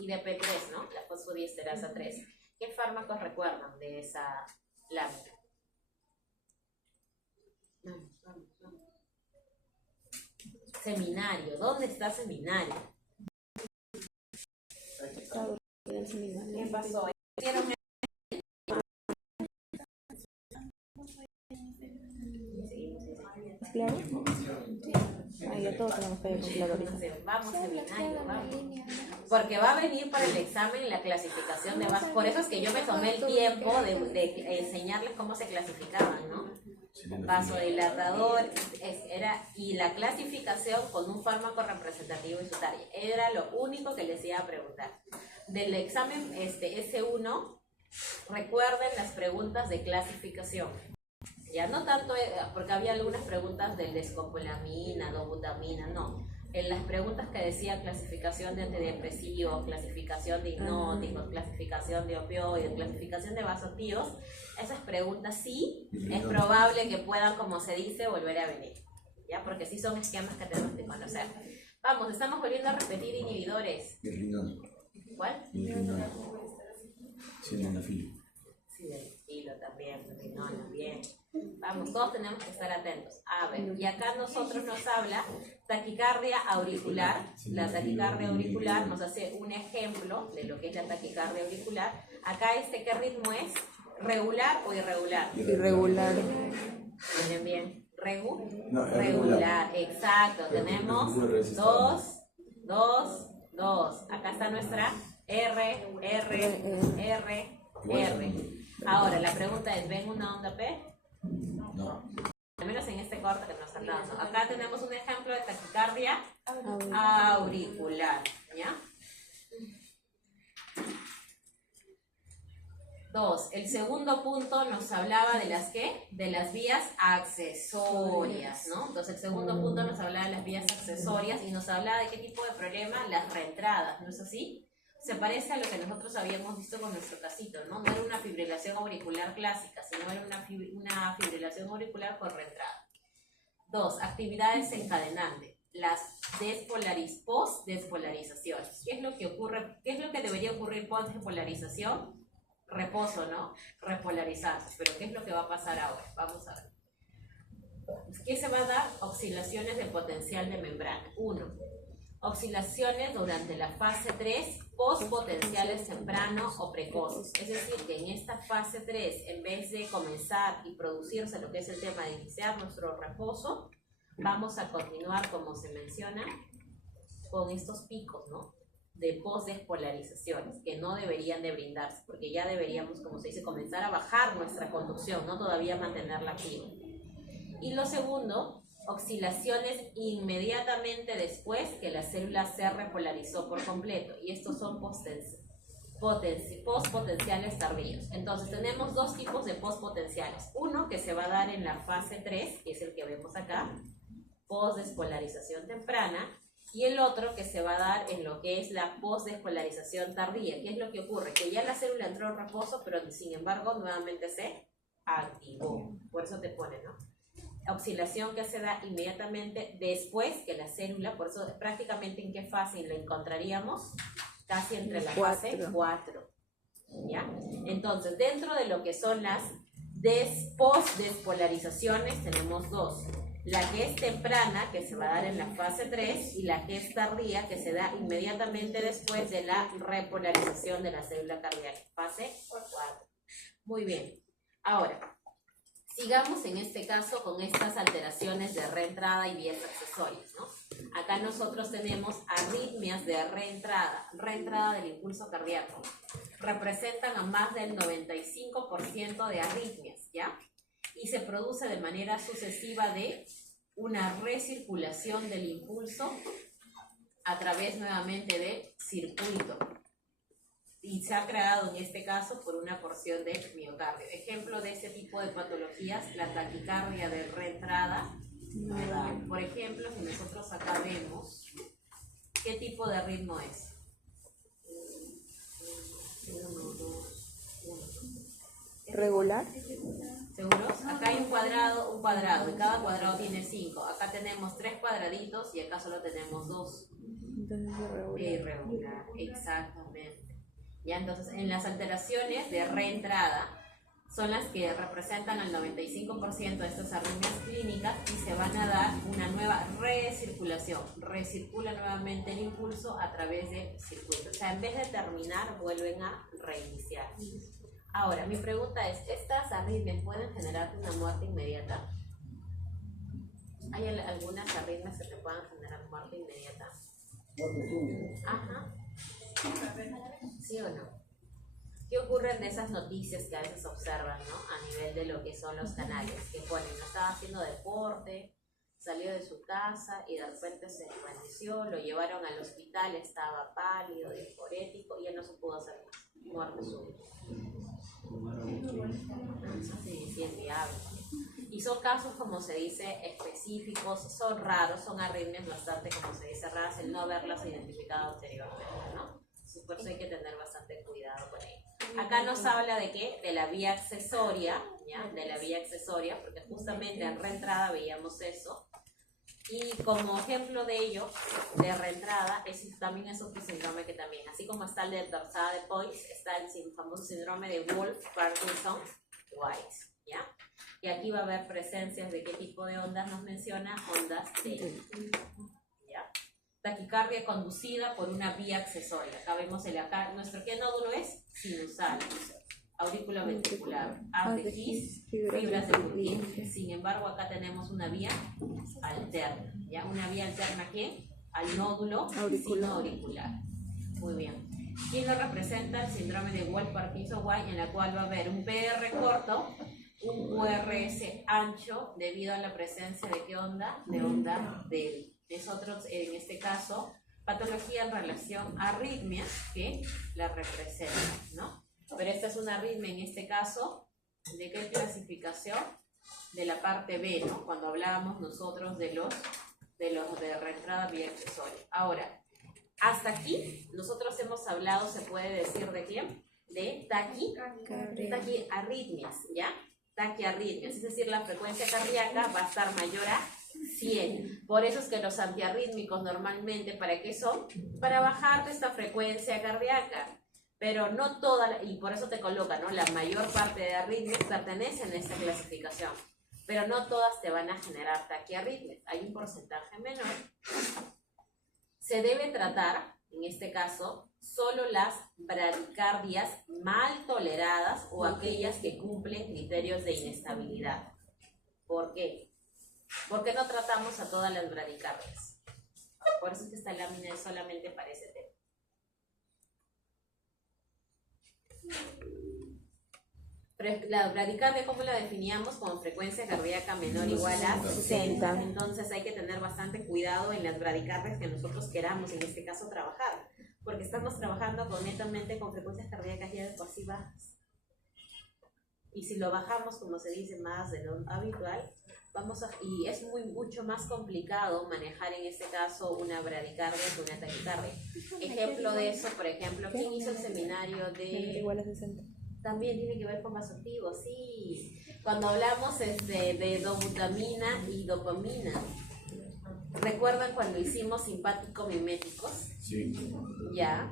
y de P3, ¿no? La fosfodiesterasa 3. ¿Qué fármacos recuerdan de esa lámina? Vamos. Seminario, ¿dónde está seminario? ¿Qué pasó? ¿Hicieron ¿Claro? Ahí ya todos tenemos que ver con claro ahorita. Vamos, seminario, vamos. Porque va a venir para el examen la clasificación de vasos. Por eso es que yo me tomé el tiempo de enseñarles cómo se clasificaban, ¿no? Vasodilatador, y la clasificación con un fármaco representativo y su talla. Era lo único que les iba a preguntar. Del examen S1, recuerden las preguntas de clasificación. Ya no tanto, porque había algunas preguntas del descopolamina, dobutamina, no. En las preguntas que decía clasificación de antidepresivos, clasificación de hipnóticos, clasificación de opioides, clasificación de vasoactivos, esas preguntas sí es probable que puedan, como se dice, volver a venir, ¿ya? Porque sí son esquemas que tenemos que conocer. Vamos, estamos volviendo a repetir inhibidores. ¿Cuál? Sildenafil. Sildenafil también, riñón, bien. Vamos, todos tenemos que estar atentos. A ver, y acá nosotros nos habla taquicardia auricular. La taquicardia auricular nos hace un ejemplo de lo que es la taquicardia auricular. Acá ¿qué ritmo es? ¿Regular o irregular? Irregular. Miren bien. No, regular. Exacto. Tenemos 2, 2, 2. Acá está nuestra R, R, R, R. Ahora, la pregunta es, ¿ven una onda P? No. Al menos en este corte que nos están dando. Acá tenemos un ejemplo de taquicardia auricular, ¿ya? 2. El segundo punto nos hablaba de las ¿qué? De las vías accesorias, ¿no? Entonces el segundo punto nos hablaba de las vías accesorias y nos hablaba de qué tipo de problema, las reentradas, ¿no es así? Se parece a lo que nosotros habíamos visto con nuestro casito, ¿no? No era una fibrilación auricular clásica, sino era una fibrilación auricular por reentrada. 2. Actividades encadenantes. Las post-despolarizaciones. ¿Qué es lo que ocurre? ¿Qué es lo que debería ocurrir post-despolarización? Reposo, ¿no? Repolarizarse. Pero ¿qué es lo que va a pasar ahora? Vamos a ver. ¿Qué se va a dar? Oscilaciones de potencial de membrana. 1. Oscilaciones durante la fase 3, postpotenciales tempranos o precoces. Es decir, que en esta fase 3, en vez de comenzar y producirse lo que es el tema de iniciar nuestro reposo, vamos a continuar, como se menciona, con estos picos, ¿no? De postdespolarizaciones, que no deberían de brindarse, porque ya deberíamos, como se dice, comenzar a bajar nuestra conducción, no todavía mantenerla activa. Y lo segundo, oscilaciones inmediatamente después que la célula se repolarizó por completo, y estos son postpotenciales tardíos. Entonces tenemos dos tipos de postpotenciales, uno que se va a dar en la fase 3, que es el que vemos acá, postdespolarización temprana, y el otro que se va a dar en lo que es la postdespolarización tardía. ¿Qué es lo que ocurre? Que ya la célula entró en reposo, pero sin embargo nuevamente se activó, por eso te pone, ¿no? Oscilación que se da inmediatamente después que la célula, por eso prácticamente en qué fase la encontraríamos, casi entre la fase 4, ¿ya? Entonces, dentro de lo que son las postdespolarizaciones tenemos dos, la que es temprana, que se va a dar en la fase 3, y la que es tardía, que se da inmediatamente después de la repolarización de la célula cardíaca, fase 4. Muy bien, ahora sigamos en este caso con estas alteraciones de reentrada y vías accesorias, ¿no? Acá nosotros tenemos arritmias de reentrada del impulso cardíaco. Representan a más del 95% de arritmias, ¿ya? Y se produce de manera sucesiva de una recirculación del impulso a través nuevamente de circuito. Y se ha creado en este caso por una porción de miocardio. Ejemplo de ese tipo de patologías, la taquicardia de reentrada. Por ejemplo, si nosotros acá vemos, ¿qué tipo de ritmo es? 1, 2, 1. Regular. ¿Seguros? Acá hay un cuadrado, y cada cuadrado tiene 5. Acá tenemos 3 cuadraditos y acá solo tenemos 2. Entonces Irregular, exactamente. Ya, entonces, en las alteraciones de reentrada son las que representan al 95% de estas arritmias clínicas y se van a dar una nueva recirculación. Recircula nuevamente el impulso a través del circuito. O sea, en vez de terminar, vuelven a reiniciar. Ahora, mi pregunta es, ¿estas arritmias pueden generar una muerte inmediata? ¿Hay algunas arritmias que te puedan generar muerte inmediata? Ajá. ¿Sí o no? ¿Qué ocurren de esas noticias que a veces observan, ¿no? A nivel de lo que son los canales, que ponen, no estaba haciendo deporte, salió de su casa y de repente se desvaneció, lo llevaron al hospital, estaba pálido, disforético y él no se pudo hacer muerte súbita. Sí, sí, es viable. Y son casos, como se dice, específicos, son raros, son arritmias bastante, como se dice, raras, el no haberlas identificado anteriormente, ¿no? Por eso hay que tener bastante cuidado con ello. Acá nos habla de qué, de la vía accesoria, ¿ya? De la vía accesoria, porque justamente en reentrada veíamos eso. Y como ejemplo de ello, de reentrada, también es otro síndrome que también, así como está el de dorsada de Points, está el famoso síndrome de Wolff-Parkinson-White, ¿ya? Y aquí va a haber presencias de qué tipo de ondas nos menciona, ondas de, ¿ya? Taquicardia conducida por una vía accesoria. Acá vemos nuestro ¿qué nódulo es? Sinusal, aurícula ventricular, haz de His, fibras de Purkinje. Sin embargo, acá tenemos una vía alterna, ¿ya? Una vía alterna ¿qué? Al nódulo auricular. Muy bien. ¿Quién lo representa? El síndrome de Wolff-Parkinson-White, en la cual va a haber un PR corto, un QRS ancho, debido a la presencia de qué onda? De onda débil. Nosotros, en este caso, patología en relación a arritmias que la representan, ¿no? Pero esta es una arritmia, en este caso, ¿de qué clasificación? De la parte B, ¿no? Cuando hablábamos nosotros de los de reentrada vía accesoria. Ahora, hasta aquí, nosotros hemos hablado, se puede decir, ¿de quién? De taquiarritmias, ¿ya? Taquiarritmias, es decir, la frecuencia cardíaca va a estar mayor a 100. Por eso es que los antiarrítmicos normalmente, ¿para qué son? Para bajar esta frecuencia cardíaca. Pero no toda, y por eso te coloca, ¿no? La mayor parte de arritmias pertenecen a esta clasificación. Pero no todas te van a generar taquiarritmias. Hay un porcentaje menor. Se debe tratar, en este caso, solo las bradicardias mal toleradas o aquellas que cumplen criterios de inestabilidad. ¿Por qué? Porque no tratamos a todas las bradicardias. Por eso es que esta lámina es solamente para ese tema. La bradicardia, ¿cómo la definíamos? Con frecuencia cardíaca menor o igual a 60. Entonces hay que tener bastante cuidado en las bradicardias que nosotros queramos, en este caso, trabajar. Porque estamos trabajando netamente con frecuencias cardíacas ya de por sí bajas. Y si lo bajamos, como se dice, más de lo habitual, y es mucho más complicado manejar en este caso una bradicardia que una taquicardia. Ejemplo de eso, por ejemplo, ¿quién hizo el seminario de...? Igual a 60. También tiene que ver con vasoactivos, sí. Cuando hablamos de dobutamina y dopamina, ¿recuerdan cuando hicimos simpático-miméticos? Sí. ¿Ya?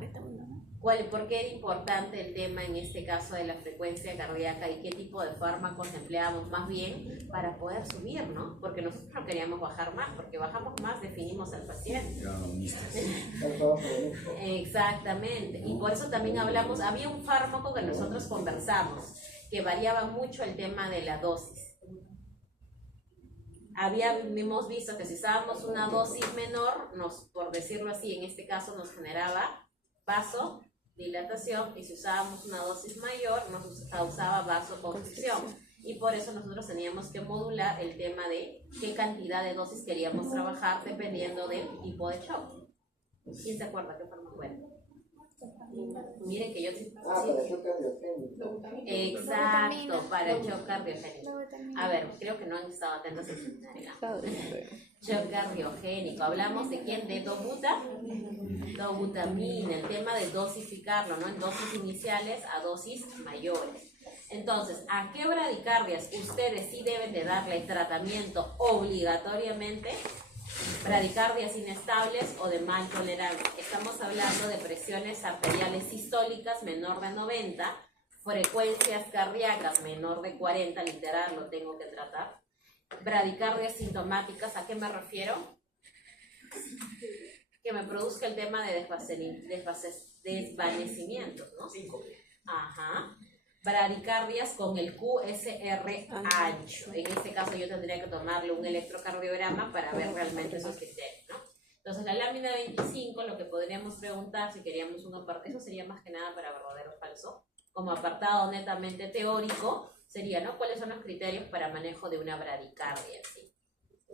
¿Por qué era importante el tema en este caso de la frecuencia cardíaca y qué tipo de fármacos empleamos más bien para poder subir, ¿no? Porque nosotros no queríamos bajar más, porque bajamos más definimos al paciente. Exactamente, y por eso también hablamos, había un fármaco que nosotros conversamos, que variaba mucho el tema de la dosis. Hemos visto que si usábamos una dosis menor, por decirlo así, en este caso nos generaba vasodilatación, y si usábamos una dosis mayor nos causaba vasoconstricción, y por eso nosotros teníamos que modular el tema de qué cantidad de dosis queríamos trabajar dependiendo del tipo de shock. ¿Quién se acuerda qué forma fue? Miren que yo sí. Para shock cardiogénico. Exacto, para el shock cardiogénico. A ver, creo que no han estado atentos al seminario. Shock cardiogénico. Hablamos de quién, de dobutamina, el tema de dosificarlo, ¿no? En dosis iniciales a dosis mayores. Entonces, ¿a qué bradicardias ustedes sí deben de darle tratamiento obligatoriamente? Bradicardias inestables o de mal tolerancia. Estamos hablando de presiones arteriales sistólicas menor de 90, frecuencias cardíacas menor de 40, literal, lo tengo que tratar. Bradicardias sintomáticas, ¿a qué me refiero? Que me produzca el tema de desvanecimiento, ¿no? Ajá. Bradicardias con el QSR ancho. En este caso yo tendría que tomarle un electrocardiograma para ver realmente esos criterios, ¿no? Entonces, la lámina 25, lo que podríamos preguntar si queríamos una parte, eso sería más que nada para verdadero o falso, como apartado netamente teórico, sería, ¿no? ¿Cuáles son los criterios para manejo de una bradicardia? ¿Sí?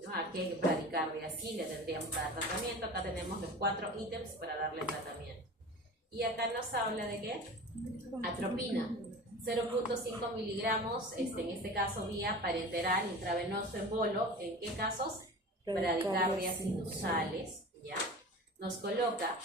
¿No? ¿A qué bradicardia sí le tendríamos que dar tratamiento? Acá tenemos los 4 ítems para darle tratamiento. Y acá nos habla de ¿qué? Atropina. 0.5 miligramos, en este caso vía parenteral, intravenoso en bolo. ¿En qué casos? Bradicardias sinusales, ¿ya? Nos coloca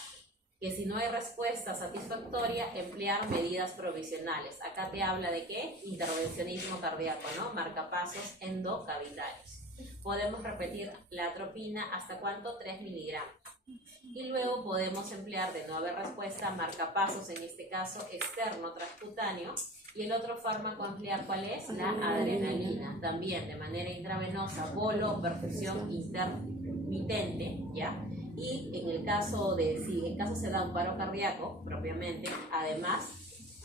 que si no hay respuesta satisfactoria, emplear medidas provisionales. Acá te habla de qué? Intervencionismo cardíaco, ¿no? Marcapasos endocavitarios. Podemos repetir la atropina hasta ¿cuánto? 3 miligramos. Y luego podemos emplear, de no haber respuesta, marcapasos, en este caso externo transcutáneo. Y el otro fármaco a emplear, ¿cuál es? La adrenalina, también de manera intravenosa, bolo o perfusión intermitente, ¿ya? Y en el caso de, si en caso se da un paro cardíaco, propiamente, además,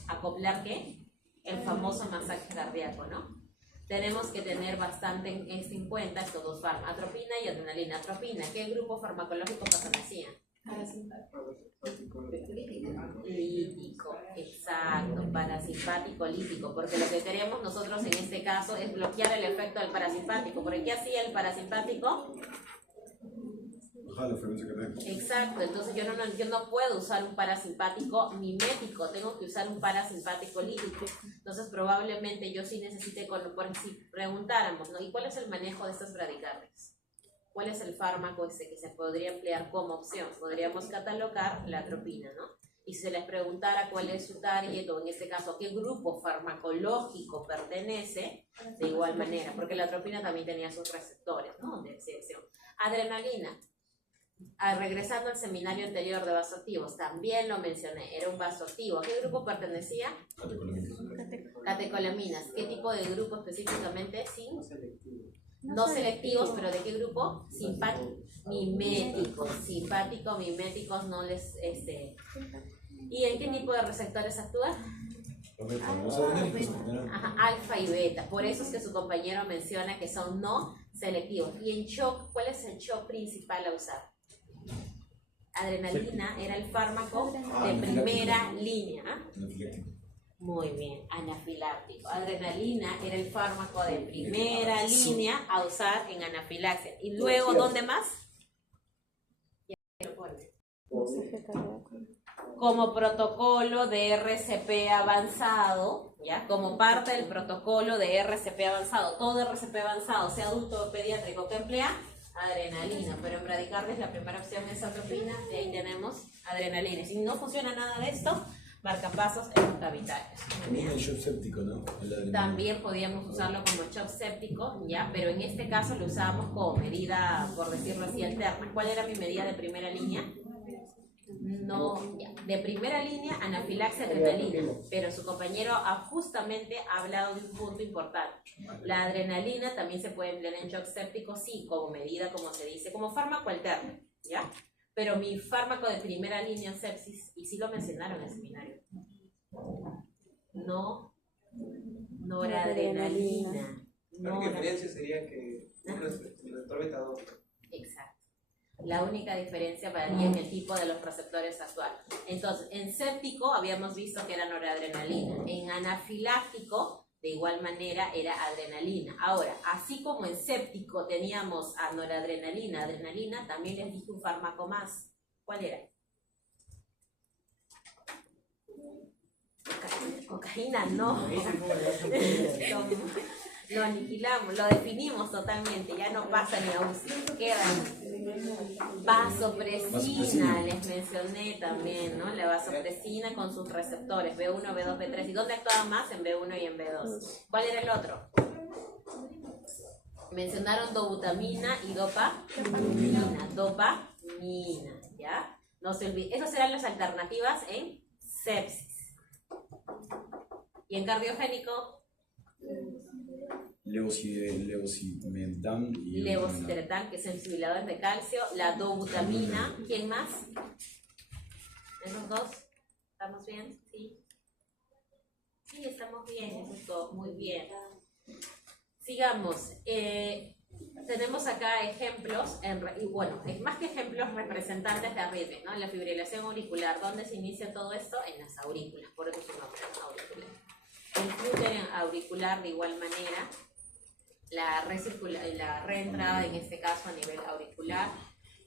acoplar, ¿qué? El famoso masaje cardíaco, ¿no? Tenemos que tener bastante en cuenta estos dos fármacos, atropina y adrenalina. Atropina, ¿qué grupo farmacológico pertenecía? Lítico, exacto, parasimpático lítico, porque lo que queremos nosotros en este caso es bloquear el efecto del parasimpático. ¿Por qué hacía el parasimpático? Bajar la frecuencia cardíaca. Exacto, entonces yo no puedo usar un parasimpático mimético, tengo que usar un parasimpático lítico. Entonces probablemente yo sí necesite, por si preguntáramos, ¿no? ¿Y cuál es el manejo de estas bradicardias? ¿Cuál es el fármaco que se podría emplear como opción? Podríamos catalogar la atropina, ¿no? Y si se les preguntara cuál es su target, o en este caso, qué grupo farmacológico pertenece, de igual manera, porque la atropina también tenía sus receptores, ¿no? De selección. Adrenalina. Regresando al seminario anterior de vasoactivos, también lo mencioné, era un vasoactivo. ¿A qué grupo pertenecía? Catecolaminas. ¿Qué tipo de grupo específicamente? No selectivos, pero ¿de qué grupo? Miméticos. Miméticos no les... ¿Y en qué tipo de receptores actúa? Alfa y beta. Por eso es que su compañero menciona que son no selectivos. Y en shock, ¿cuál es el shock principal a usar? Adrenalina era el fármaco de primera línea. Muy bien, anafiláctico. Adrenalina era el fármaco de primera línea a usar en anafilaxia. Y luego, ¿dónde más? Como protocolo de RCP avanzado, ¿ya? Como parte del protocolo de RCP avanzado. Todo RCP avanzado, sea adulto o pediátrico, que emplea adrenalina, pero en bradicardias la primera opción es atropina, y ahí tenemos adrenalina. Si no funciona nada de esto, marcapasos endocavitarios. También el shock séptico, ¿no? También podíamos usarlo como shock séptico, ¿ya? Pero en este caso lo usábamos como medida, por decirlo así, alterna. ¿Cuál era mi medida de primera línea? No, ya. De primera línea, anafilaxia adrenalina, pero su compañero justamente ha hablado de un punto importante. La adrenalina también se puede emplear en shock séptico, sí, como medida, como se dice, como fármaco alterno, ¿ya? Pero mi fármaco de primera línea en sepsis, y sí lo mencionaron en el seminario, noradrenalina. La única diferencia sería que el receptor beta 2. Exacto. La única diferencia varía en el tipo de los receptores actuales. Entonces, en séptico habíamos visto que era noradrenalina. En anafiláctico, de igual manera, era adrenalina. Ahora, así como en séptico teníamos a noradrenalina, adrenalina, también les dije un fármaco más. ¿Cuál era? Cocaína, no. Lo aniquilamos, lo definimos totalmente, ya no pasa ni a UCI. Quedan vasopresina, les mencioné también, ¿no? La vasopresina con sus receptores, B1, B2, B3. ¿Y dónde actuaba más? En B1 y en B2. ¿Cuál era el otro? Mencionaron dobutamina y dopamina, ¿ya? No se olviden. Esas eran las alternativas en sepsis. ¿Y en cardiogénico? Levosimentan y Levosimentan, que es sensibilizador de calcio. La dobutamina. ¿Quién más? ¿Esos dos? ¿Estamos bien? Sí. Sí, estamos bien. Eso es todo. Muy bien. Sigamos. tenemos acá ejemplos, y bueno, es más que ejemplos, representantes de arritmia, ¿no? La fibrilación auricular, ¿dónde se inicia todo esto? En las aurículas, por eso su nombre, auricular. El flúter auricular, de igual manera, la reentrada, en este caso a nivel auricular,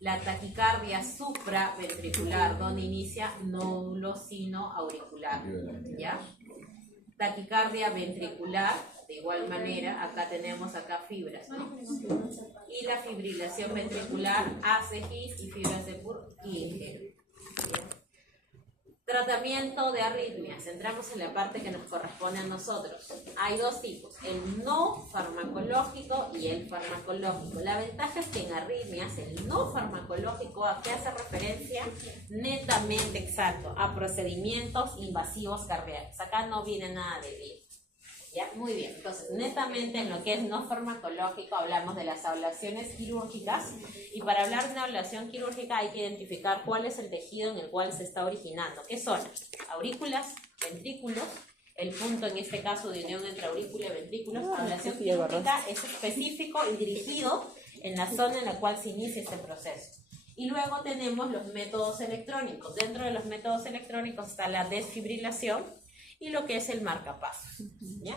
la taquicardia supraventricular, donde inicia nódulo sino-auricular, ¿ya? Taquicardia ventricular, de igual manera, acá tenemos fibras, ¿no? Y la fibrilación ventricular hace His y fibras de Purkinje. Tratamiento de arritmias. Entramos en la parte que nos corresponde a nosotros. Hay dos tipos, el no farmacológico y el farmacológico. La ventaja es que en arritmias el no farmacológico, ¿a qué hace referencia? Netamente, exacto, a procedimientos invasivos cardíacos. Acá no viene nada de bien. ¿Ya? Muy bien, entonces netamente en lo que es no farmacológico hablamos de las ablaciones quirúrgicas, y para hablar de una ablación quirúrgica hay que identificar cuál es el tejido en el cual se está originando. ¿Qué son? Aurículas, ventrículos, el punto en este caso de unión entre aurícula y ventrículos. Ablación quirúrgica es específico y dirigido en la zona en la cual se inicia este proceso. Y luego tenemos los métodos electrónicos. Dentro de los métodos electrónicos está la desfibrilación y lo que es el marcapasos, ¿ya?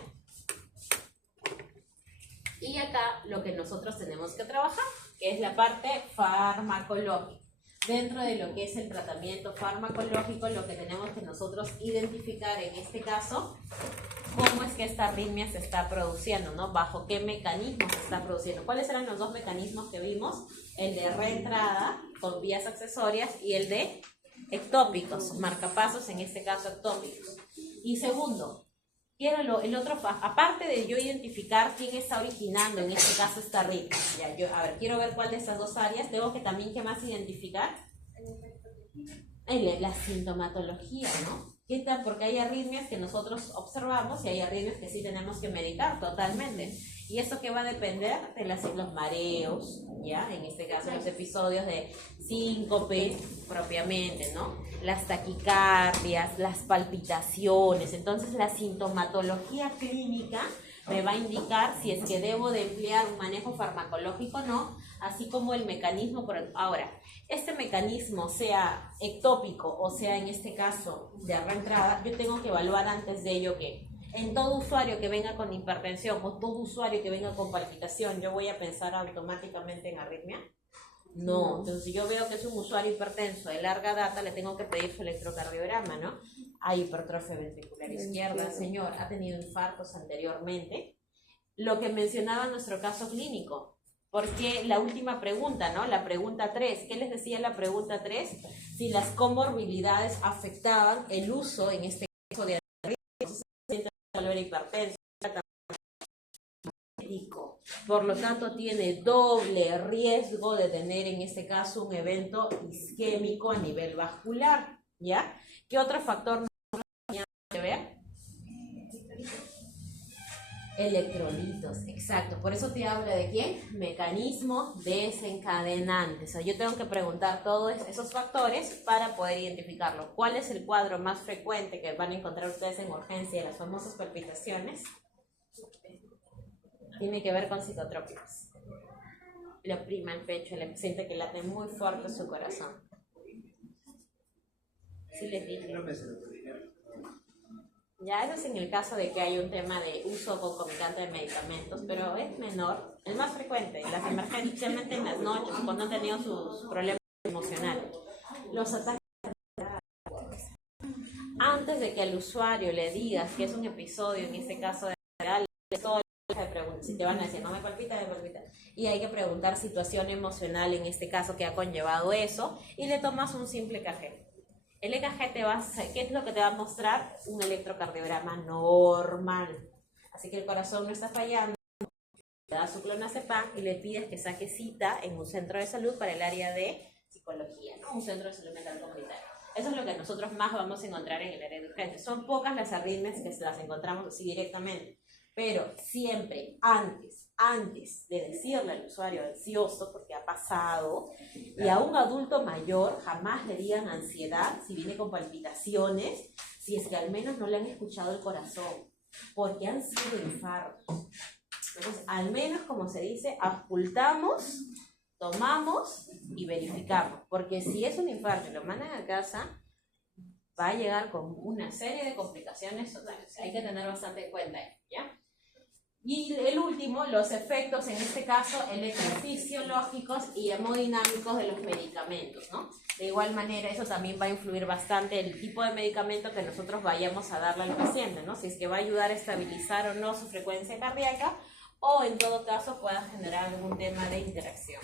Y acá lo que nosotros tenemos que trabajar, que es la parte farmacológica. Dentro de lo que es el tratamiento farmacológico, lo que tenemos que nosotros identificar en este caso, cómo es que esta arritmia se está produciendo, ¿no? Bajo qué mecanismo se está produciendo. ¿Cuáles eran los dos mecanismos que vimos? El de reentrada con vías accesorias y el de ectópicos, marcapasos, en este caso ectópicos. Y segundo, el otro, aparte de yo identificar quién está originando, en este caso esta arritmia, quiero ver cuál de esas dos áreas, tengo que también, ¿qué más identificar? La sintomatología, ¿no? ¿Qué tal? Porque hay arritmias que nosotros observamos y hay arritmias que sí tenemos que medicar totalmente. Y eso que va a depender de los mareos, ¿ya? En este caso los episodios de síncope propiamente, ¿no? Las taquicardias, las palpitaciones. Entonces la sintomatología clínica me va a indicar si es que debo de emplear un manejo farmacológico o no, así como el mecanismo. Ahora, este mecanismo, sea ectópico o sea en este caso de reentrada, yo tengo que evaluar antes de ello que en todo usuario que venga con hipertensión o todo usuario que venga con palpitación, ¿yo voy a pensar automáticamente en arritmia? No. Entonces, si yo veo que es un usuario hipertenso de larga data, le tengo que pedir su electrocardiograma, ¿no? Hay hipertrofia ventricular izquierda, señor, ha tenido infartos anteriormente. Lo que mencionaba en nuestro caso clínico, porque la última pregunta, ¿no? La pregunta 3, ¿qué les decía la pregunta 3? Si las comorbilidades afectaban el uso, en este caso, de arritmia, hipertenso, por lo tanto tiene doble riesgo de tener en este caso un evento isquémico a nivel vascular, ¿ya? ¿Qué otro factor no tiene que ver? Electrolitos, exacto. Por eso te habla de quién? Mecanismo desencadenante. O sea, yo tengo que preguntar todos esos factores para poder identificarlo. ¿Cuál es el cuadro más frecuente que van a encontrar ustedes en urgencia de las famosas palpitaciones? Tiene que ver con psicotrópicos. Le oprima el pecho, le siente que late muy fuerte su corazón. Sí les dije. Ya, eso es en el caso de que hay un tema de uso concomitante de medicamentos, pero es menor. El más frecuente, las emergencias, especialmente en las noches, cuando han tenido sus problemas emocionales. Los ataques. Antes de que al usuario le digas que es un episodio, en este caso de real, si te van a decir, no me palpita, me palpita. Y hay que preguntar situación emocional, en este caso, que ha conllevado eso, y le tomas un simple EKG. El EKG ¿qué es lo que te va a mostrar? Un electrocardiograma normal. Así que el corazón no está fallando, le das su clonazepam y le pides que saque cita en un centro de salud para el área de psicología, ¿no? Un centro de salud mental comunitario. Eso es lo que nosotros más vamos a encontrar en el área de urgencias. Son pocas las arritmias que las encontramos así directamente. Pero siempre, antes de decirle al usuario ansioso, porque ha pasado, y a un adulto mayor jamás le digan ansiedad si viene con palpitaciones, si es que al menos no le han escuchado el corazón, porque han sido infartos. Entonces, al menos, como se dice, ocultamos, tomamos y verificamos. Porque si es un infarto y lo mandan a casa, va a llegar con una serie de complicaciones totales. Hay que tener bastante en cuenta esto, ¿ya? Y el último, los efectos, en este caso, electrofisiológicos y hemodinámicos de los medicamentos, ¿no? De igual manera, eso también va a influir bastante el tipo de medicamento que nosotros vayamos a darle al paciente, ¿no? Si es que va a ayudar a estabilizar o no su frecuencia cardíaca, o en todo caso pueda generar algún tema de interacción.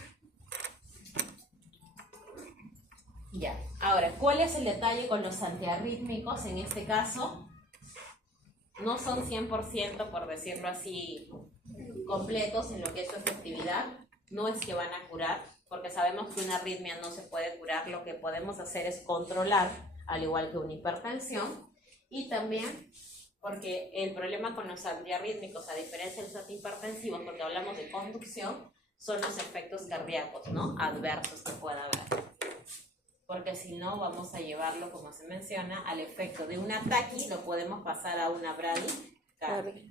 Ya, ahora, ¿cuál es el detalle con los antiarrítmicos? En este caso, no son 100%, por decirlo así, completos en lo que es su efectividad. No es que van a curar, porque sabemos que una arritmia no se puede curar. Lo que podemos hacer es controlar, al igual que una hipertensión. Y también, porque el problema con los antiarrítmicos, a diferencia de los antihipertensivos, porque hablamos de conducción, son los efectos cardíacos, ¿no? Adversos que pueda haber. Porque si no, vamos a llevarlo, como se menciona, al efecto de un ataque, lo podemos pasar a una bradicardia.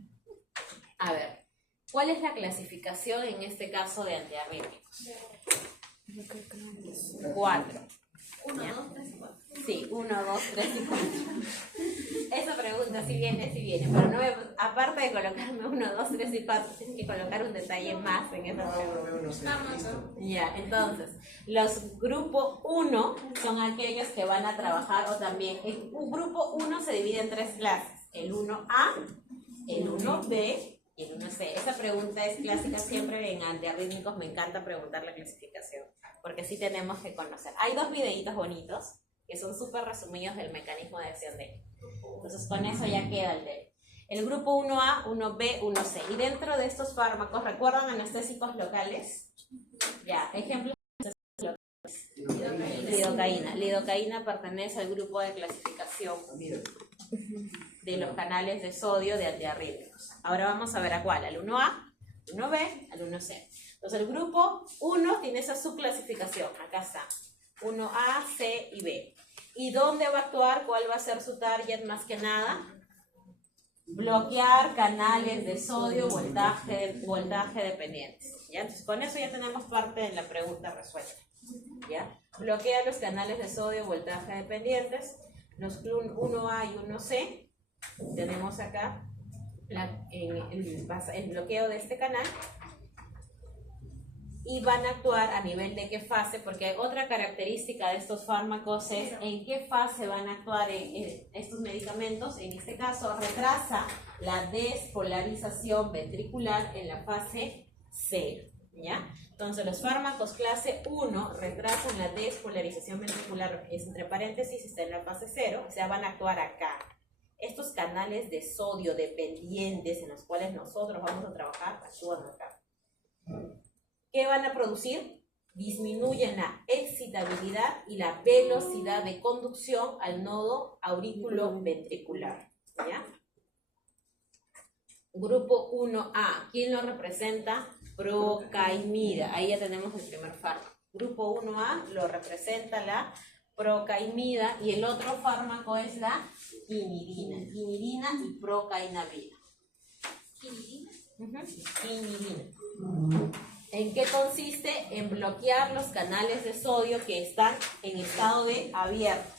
A ver, ¿cuál es la clasificación en este caso de antiarrítmicos? 4. 1, 2, 3 y 4. Sí, 1, 2, 3 y 4. Esa pregunta sí viene, pero no me, aparte de colocarme 1, 2, 3 y 4, tienes que colocar un detalle más en esa pregunta. Ya, entonces, los grupo 1 son aquellos que van a trabajar, o también, el grupo 1 se divide en 3 clases, el 1A, el 1B y el 1C. Esa pregunta es clásica siempre en antiarrítmicos, me encanta preguntar la clasificación, porque sí tenemos que conocer. Hay 2 videitos bonitos que son súper resumidos del mecanismo de acción de él. Entonces con eso ya queda el grupo 1A, 1B, 1C. Y dentro de estos fármacos, ¿recuerdan anestésicos locales? Ya, ejemplos de anestésicos locales. Lidocaína. Lidocaína pertenece al grupo de clasificación de los canales de sodio de antiarrítmicos. Ahora vamos a ver a cuál, al 1A, 1B, al 1C. Entonces el grupo 1 tiene esa subclasificación, acá está, 1A, C y B. ¿Y dónde va a actuar? ¿Cuál va a ser su target más que nada? Bloquear canales de sodio voltaje dependientes. ¿Ya? Entonces con eso ya tenemos parte de la pregunta resuelta. ¿Ya? Bloquea los canales de sodio voltaje dependientes, los 1A y 1C. Tenemos acá el bloqueo de este canal. Y van a actuar a nivel de qué fase, porque otra característica de estos fármacos es en qué fase van a actuar en estos medicamentos. En este caso, retrasa la despolarización ventricular en la fase 0, ¿ya? Entonces, los fármacos clase 1 retrasan la despolarización ventricular, es entre paréntesis, está en la fase 0, o sea, van a actuar acá. Estos canales de sodio dependientes en los cuales nosotros vamos a trabajar, actúan acá. ¿Qué van a producir? Disminuyen la excitabilidad y la velocidad de conducción al nodo auriculoventricular. ¿Ya? Grupo 1A, ¿quién lo representa? Procaimida. Ahí ya tenemos el primer fármaco. Grupo 1A lo representa la procaimida y el otro fármaco es la quinidina. Quinidina y procainamida. ¿Quinidina? Quinidina. ¿En qué consiste? En bloquear los canales de sodio que están en estado de abierto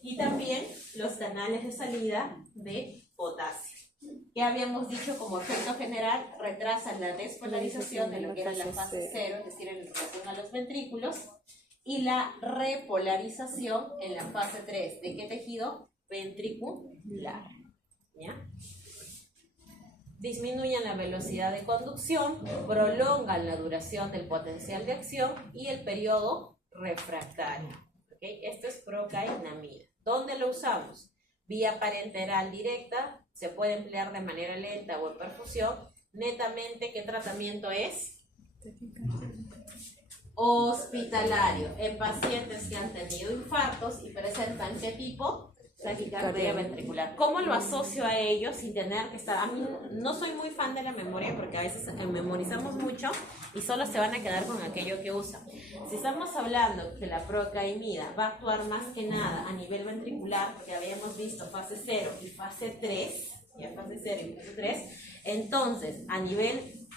y también los canales de salida de potasio. ¿Qué habíamos dicho como efecto general? Retrasan la despolarización de lo que era la fase 0, es decir, en relación a los ventrículos, y la repolarización en la fase 3. ¿De qué tejido? Ventricular. ¿Ya? Disminuyen la velocidad de conducción, prolongan la duración del potencial de acción y el periodo refractario. ¿Okay? Esto es procainamida. ¿Dónde lo usamos? Vía parenteral directa, se puede emplear de manera lenta o en perfusión. Netamente, ¿qué tratamiento es? Hospitalario. En pacientes que han tenido infartos y presentan ¿qué tipo? Taquicardia ventricular. ¿Cómo lo asocio a ellos sin tener que estar? A mí no soy muy fan de la memoria porque a veces memorizamos mucho y solo se van a quedar con aquello que usan. Si estamos hablando que la procaimida va a actuar más que nada a nivel ventricular, porque habíamos visto fase 0 y fase 3, ya fase 0 y fase 3. Entonces, a nivel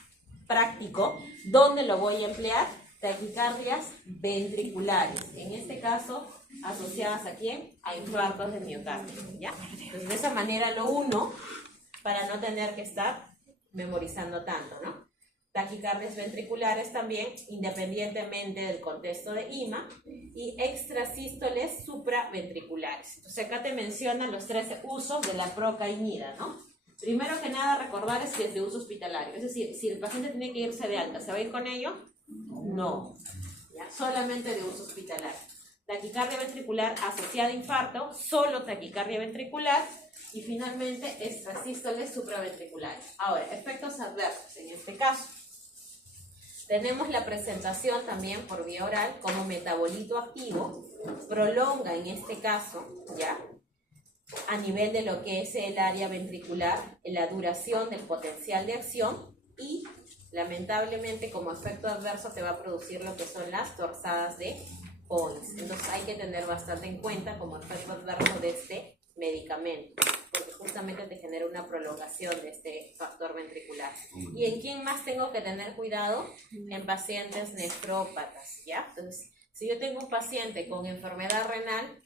práctico, ¿dónde lo voy a emplear? Taquicardias ventriculares, en este caso asociadas a quién? A infartos de miocardio, ¿ya? Entonces de esa manera lo uno para no tener que estar memorizando tanto, ¿no? Taquicardias ventriculares también, independientemente del contexto de IMA, y extrasístoles supraventriculares. Entonces acá te mencionan los 13 usos de la procainida, ¿no? Primero que nada recordar es que es de uso hospitalario, es decir, si el paciente tiene que irse de alta, ¿se va a ir con ello? No, ¿ya? Solamente de uso hospitalario. Taquicardia ventricular asociada a infarto, solo taquicardia ventricular, y finalmente extrasístoles supraventriculares. Ahora, efectos adversos en este caso. Tenemos la presentación también por vía oral como metabolito activo, prolonga en este caso, ¿ya? A nivel de lo que es el área ventricular, la duración del potencial de acción y lamentablemente como efecto adverso te va a producir lo que son las torsadas de Points. Entonces hay que tener bastante en cuenta como efecto adverso de este medicamento, porque justamente te genera una prolongación de este factor ventricular. ¿Y en quién más tengo que tener cuidado? En pacientes nefrópatas, ¿ya? Entonces, si yo tengo un paciente con enfermedad renal,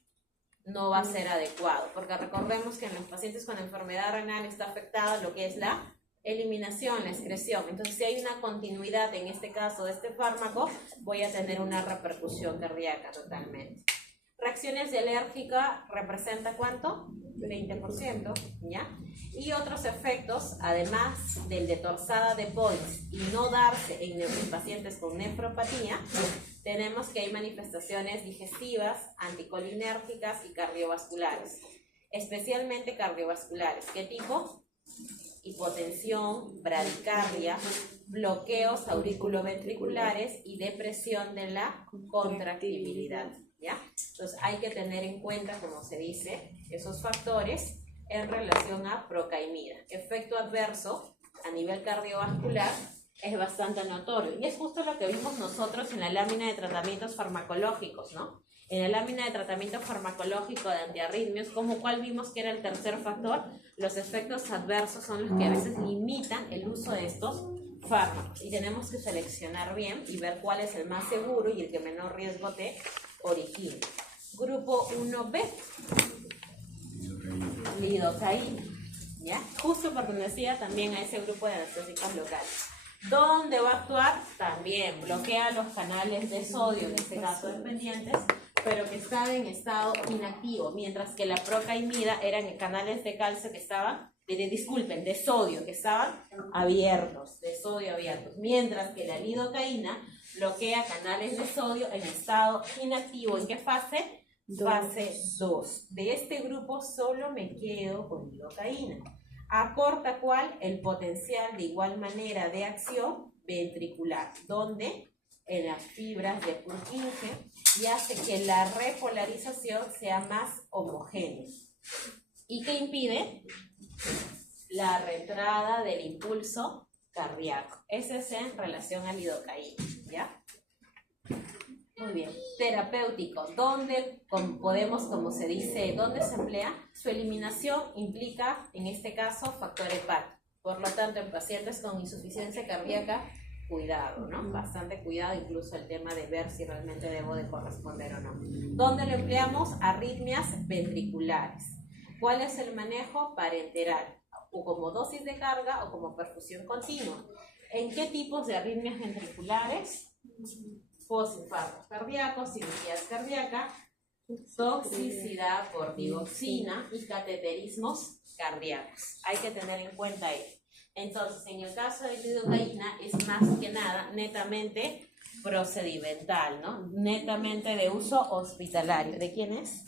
no va a ser adecuado, porque recordemos que en los pacientes con enfermedad renal está afectada lo que es la eliminación, la excreción. Entonces, si hay una continuidad en este caso de este fármaco, voy a tener una repercusión cardíaca totalmente. Reacciones de alérgica representa ¿cuánto? 20%, ¿ya? Y otros efectos, además del de torsada de Points y no darse en pacientes con nefropatía, tenemos que hay manifestaciones digestivas, anticolinérgicas y cardiovasculares, especialmente cardiovasculares. ¿Qué tipo? Hipotensión, bradicardia, bloqueos auriculoventriculares y depresión de la contractibilidad, ¿ya? Entonces hay que tener en cuenta, como se dice, esos factores en relación a procainida. Efecto adverso a nivel cardiovascular es bastante notorio y es justo lo que vimos nosotros en la lámina de tratamientos farmacológicos, ¿no? En la lámina de tratamiento farmacológico de antiarritmios, como cual vimos que era el tercer factor, los efectos adversos son los que a veces limitan el uso de estos fármacos y tenemos que seleccionar bien y ver cuál es el más seguro y el que menor riesgo te origina. Grupo 1B, lidocaína, ¿ya? Justo pertenecía también a ese grupo de anestésicos locales. ¿Dónde va a actuar? También bloquea los canales de sodio, en este caso dependientes, pero que están en estado inactivo, mientras que la procainida eran canales de calcio que estaban, de sodio, que estaban abiertos, de sodio abiertos, mientras que la lidocaína bloquea canales de sodio en estado inactivo. ¿En qué fase? Fase 2. De este grupo solo me quedo con lidocaína. Aporta ¿cuál? El potencial de igual manera de acción ventricular, donde en las fibras de Purkinje y hace que la repolarización sea más homogénea. ¿Y qué impide? La reentrada del impulso cardíaco. Ese es en relación a lidocaína, ¿ya? Muy bien. Terapéutico. ¿Dónde podemos, como se dice, dónde se emplea? Su eliminación implica, en este caso, factor hepático. Por lo tanto, en pacientes con insuficiencia cardíaca, cuidado, ¿no? Bastante cuidado, incluso el tema de ver si realmente debo de corresponder o no. ¿Dónde lo empleamos? Arritmias ventriculares. ¿Cuál es el manejo? Parenteral, o como dosis de carga o como perfusión continua. ¿En qué tipos de arritmias ventriculares? Postinfartos cardíacos, cirugías cardíacas, toxicidad por digoxina y cateterismos cardíacos. Hay que tener en cuenta ello. Entonces, en el caso de lidocaína es más que nada netamente procedimental, ¿no? Netamente de uso hospitalario. ¿De quién es?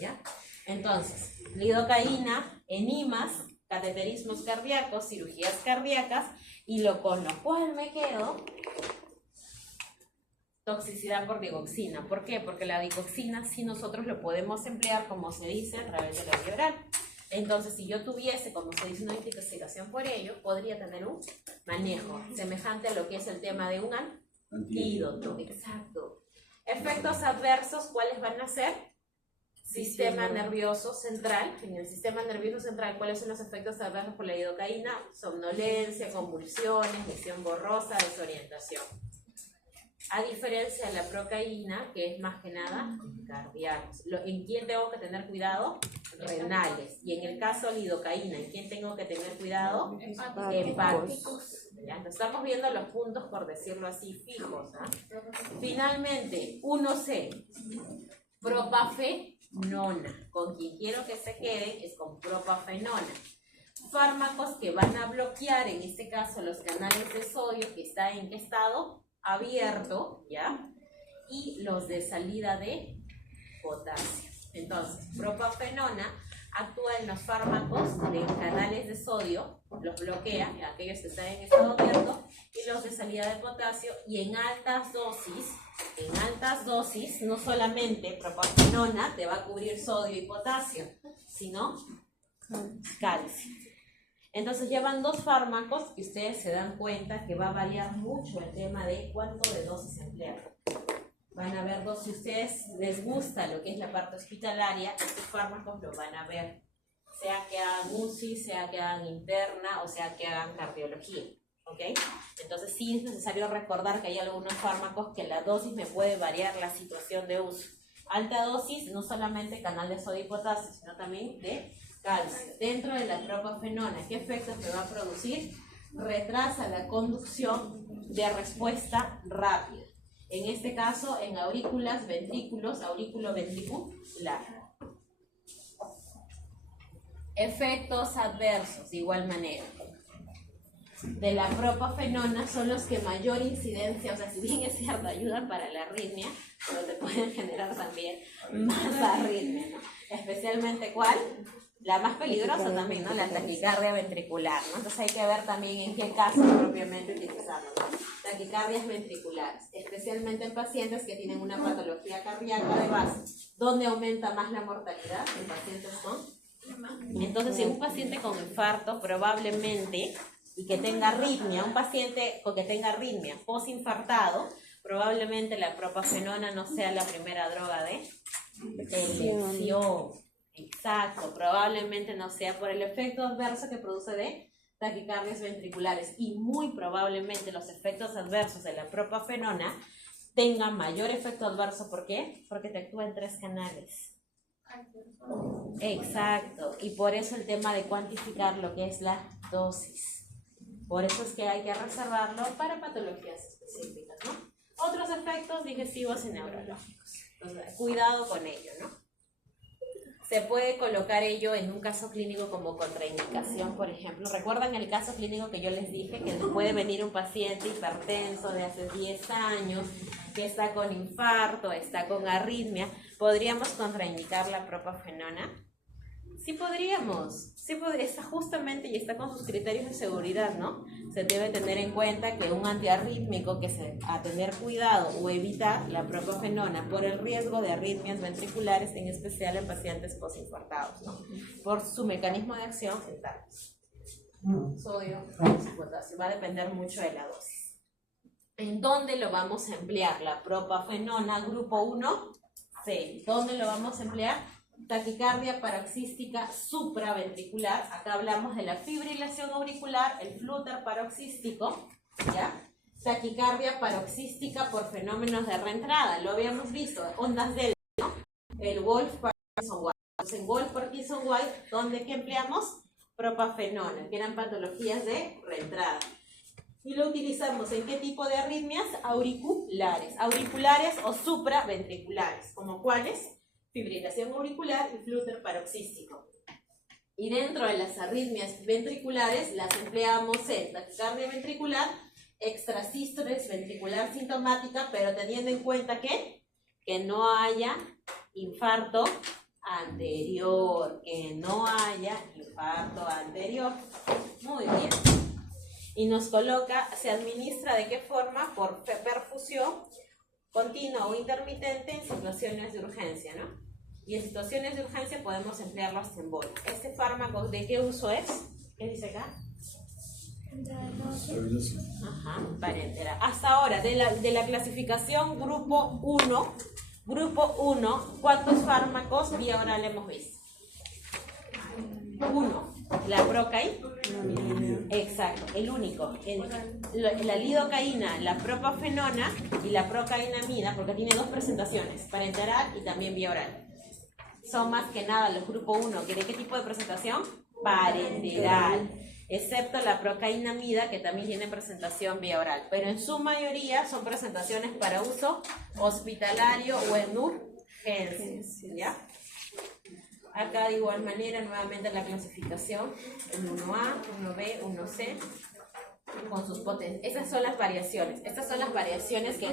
¿Ya? Entonces, lidocaína, enemas, cateterismos cardíacos, cirugías cardíacas, y con lo cual me quedo toxicidad por digoxina. ¿Por qué? Porque la digoxina sí nosotros lo podemos emplear, como se dice, a través de la vía oral. Entonces, si yo tuviese, como se dice, una intoxicación por ello, podría tener un manejo semejante a lo que es el tema de un antídoto. Exacto. Efectos adversos, ¿cuáles van a ser? sistema nervioso central. En el sistema nervioso central, ¿cuáles son los efectos adversos por la lidocaína? Somnolencia, convulsiones, visión borrosa, desorientación. A diferencia de la procaína, que es más que nada cardíacos. ¿En quién tengo que tener cuidado? Renales. Y en el caso de lidocaína, ¿en quién tengo que tener cuidado? Hepáticos. ¿Ya? Entonces, estamos viendo los puntos, por decirlo así, fijos. Finalmente, 1C, propafenona. Con quien quiero que se quede es con propafenona. Fármacos que van a bloquear, en este caso, los canales de sodio, que está en qué estado? Abierto, ¿ya? Y los de salida de potasio. Entonces, propafenona actúa en los fármacos de canales de sodio, los bloquea, aquellos que están en estado abierto, y los de salida de potasio, y en altas dosis, no solamente propafenona te va a cubrir sodio y potasio, sino calcio. Entonces llevan dos fármacos y ustedes se dan cuenta que va a variar mucho el tema de cuánto de dosis emplear. Van a ver dos, si a ustedes les gusta lo que es la parte hospitalaria, estos fármacos lo van a ver. Sea que hagan UCI, sea que hagan interna o sea que hagan cardiología. ¿Ok? Entonces sí es necesario recordar que hay algunos fármacos que la dosis me puede variar la situación de uso. Alta dosis, no solamente canal de sodio y potasio, sino también de calcio. Dentro de la propafenona, ¿qué efectos me va a producir? Retrasa la conducción de respuesta rápida. En este caso, en aurículas, ventrículos, auriculoventricular. Efectos adversos, de igual manera. De la propafenona son los que mayor incidencia, o sea, si bien es cierto, ayudan para la arritmia, pero te pueden generar también más arritmia, ¿no? Especialmente, ¿cuál? La más peligrosa también, ¿no? La taquicardia ventricular, ¿no? Entonces hay que ver también en qué caso propiamente utilizarlo, ¿no? Taquicardias ventriculares, especialmente en pacientes que tienen una patología cardíaca de base, donde aumenta más la mortalidad en pacientes con. Entonces, si un paciente con infarto probablemente, y que tenga arritmia, un paciente con que tenga arritmia posinfartado, probablemente la propafenona no sea la primera droga de elección. Exacto, probablemente no sea por el efecto adverso que produce de taquicardias ventriculares, y muy probablemente los efectos adversos de la propafenona tengan mayor efecto adverso. ¿Por qué? Porque te actúa en 3 canales. Exacto, y por eso el tema de cuantificar lo que es la dosis. Por eso es que hay que reservarlo para patologías específicas, ¿no? Otros efectos digestivos y neurológicos. Entonces, cuidado con ello, ¿no? Se puede colocar ello en un caso clínico como contraindicación, por ejemplo. ¿Recuerdan el caso clínico que yo les dije? Que puede venir un paciente hipertenso de hace 10 años, que está con infarto, está con arritmia. ¿Podríamos contraindicar la propafenona? Sí podríamos, está justamente y está con sus criterios de seguridad, ¿no? Se debe tener en cuenta que un antiarrítmico a tener cuidado o evitar la propafenona por el riesgo de arritmias ventriculares, en especial en pacientes posinfartados, ¿no? Por su mecanismo de acción en tales. Sodio, potasio, va a depender mucho de la dosis. ¿En dónde lo vamos a emplear? La propafenona, grupo 1C. ¿Dónde lo vamos a emplear? Taquicardia paroxística supraventricular. Acá hablamos de la fibrilación auricular, el flúter paroxístico, ¿ya? Taquicardia paroxística por fenómenos de reentrada. Lo habíamos visto, ondas delta, ¿no? El Wolff-Parkinson-White. En Wolff-Parkinson-White, ¿dónde que empleamos? Propafenona, que eran patologías de reentrada. Y lo utilizamos en qué tipo de arritmias? Auriculares o supraventriculares. ¿Como cuáles? Fibrilación auricular y flúter paroxístico. Y dentro de las arritmias ventriculares las empleamos en taquicardia ventricular, extrasístoles ventricular sintomática, pero teniendo en cuenta que no haya infarto anterior, Muy bien. Y nos coloca, se administra ¿de qué forma? Por perfusión continua o intermitente en situaciones de urgencia, ¿no? Y en situaciones de urgencia podemos emplearlo hasta en bol. ¿Este fármaco de qué uso es? ¿Qué dice acá? Ajá, paréntera. Hasta ahora, de la clasificación grupo 1, Grupo 1, ¿cuántos fármacos vía oral hemos visto? 1. La procaína. Exacto, el único. La lidocaína, la propafenona y la procainamida, porque tiene dos presentaciones, parenteral y también vía oral. Son más que nada los grupo 1. ¿De qué tipo de presentación? Parenteral. Excepto la procainamida, que también tiene presentación vía oral. Pero en su mayoría son presentaciones para uso hospitalario o en urgencias. ¿Ya? Acá de igual manera, nuevamente la clasificación en 1A, 1B, 1C, con sus potencias. Esas son las variaciones. Estas son las variaciones que...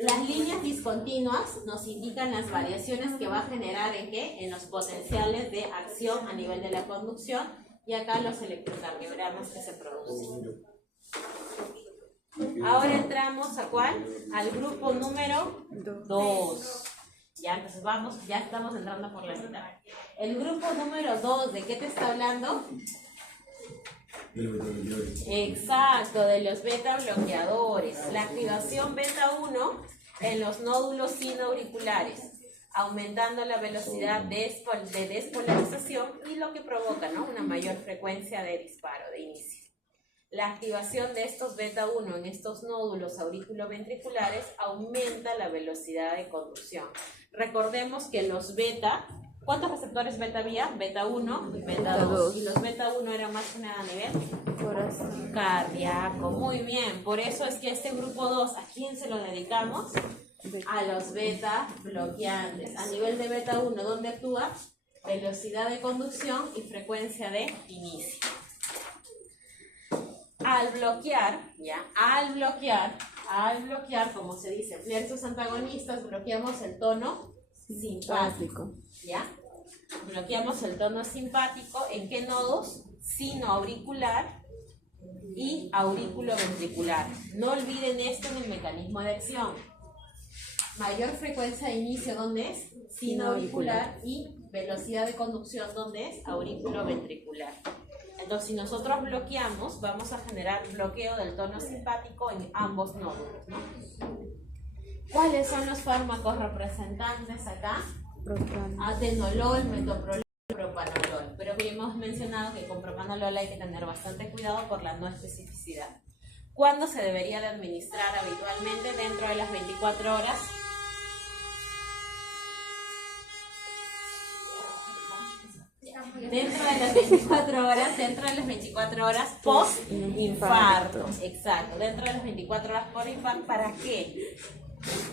Las líneas discontinuas nos indican las variaciones que va a generar ¿en qué? En los potenciales de acción a nivel de la conducción y acá los electrocardiogramas que se producen. Ahora entramos ¿a cuál? Al grupo número 2. Ya, entonces vamos, ya estamos entrando por la mitad. El grupo número 2, ¿de qué te está hablando? De los beta-bloqueadores. Exacto, de los beta bloqueadores. La activación beta 1 en los nódulos sinoauriculares, aumentando la velocidad de despolarización y lo que provoca, ¿no? Una mayor frecuencia de disparo, de inicio. La activación de estos beta 1 en estos nódulos auriculoventriculares aumenta la velocidad de conducción. Recordemos que los beta, ¿cuántos receptores beta había? Beta 1 y beta 2. Y los beta 1 eran más que nada a nivel Corazón. cardíaco. Muy bien, por eso es que este grupo 2, ¿a quién se lo dedicamos? A los beta bloqueantes. A nivel de beta 1, ¿dónde actúa? Velocidad de conducción y frecuencia de inicio. Al bloquear, como se dice, emplear sus antagonistas, bloqueamos el tono simpático, ¿ya? Bloqueamos el tono simpático, ¿en qué nodos? Sinoauricular y aurículo-ventricular. No olviden esto en el mecanismo de acción. Mayor frecuencia de inicio, ¿dónde es? Sinoauricular y velocidad de conducción, ¿dónde es? Aurículo-ventricular. Entonces, si nosotros bloqueamos, vamos a generar bloqueo del tono simpático en ambos nódulos, ¿no? ¿Cuáles son los fármacos representantes acá? Atenolol, metoprolol, propanolol. Pero que hemos mencionado que con propanolol hay que tener bastante cuidado por la no especificidad. ¿Cuándo se debería de administrar habitualmente? Dentro de las 24 horas. Dentro de las 24 horas post-infarto. Exacto, dentro de las 24 horas post-infarto. ¿Para qué?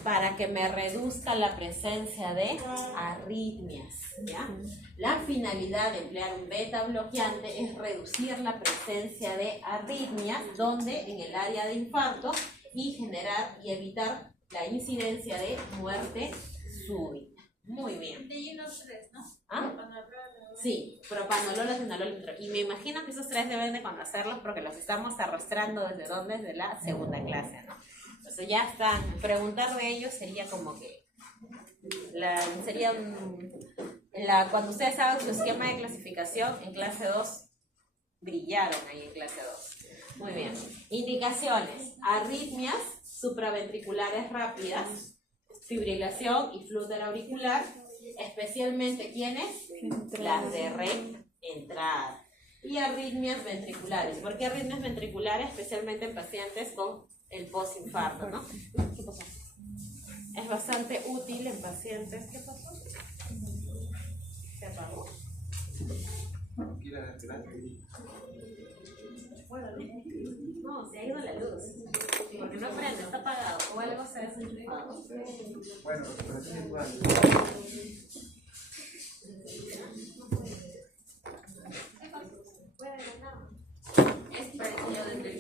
Para que me reduzca la presencia de arritmias, ¿ya? La finalidad de emplear un beta bloqueante es reducir la presencia de arritmias, donde en el área de infarto y generar y evitar la incidencia de muerte súbita. Muy bien. ¿Ah? Sí, propanolol, atenolol, y me imagino que esos tres deben de conocerlos porque los estamos arrastrando desde dónde, desde la segunda clase, ¿no? Entonces ya están, preguntar de ellos sería como que, cuando ustedes hagan su esquema de clasificación en clase 2, brillaron ahí en clase 2. Muy bien. Indicaciones: arritmias supraventriculares rápidas, fibrilación y flúter auricular, especialmente ¿quiénes? Las de reentrada. Y arritmias ventriculares. ¿Por qué arritmias ventriculares? Especialmente en pacientes con el postinfarto, ¿no? ¿Qué pasó? Es bastante útil en pacientes. ¿Qué pasó? ¿Se apagó? Aquí la esperanza. No, se ha ido la luz. Porque no prende, está apagado. O algo se ha desenchufado. Bueno, pero sí es igual. Es parecido desde el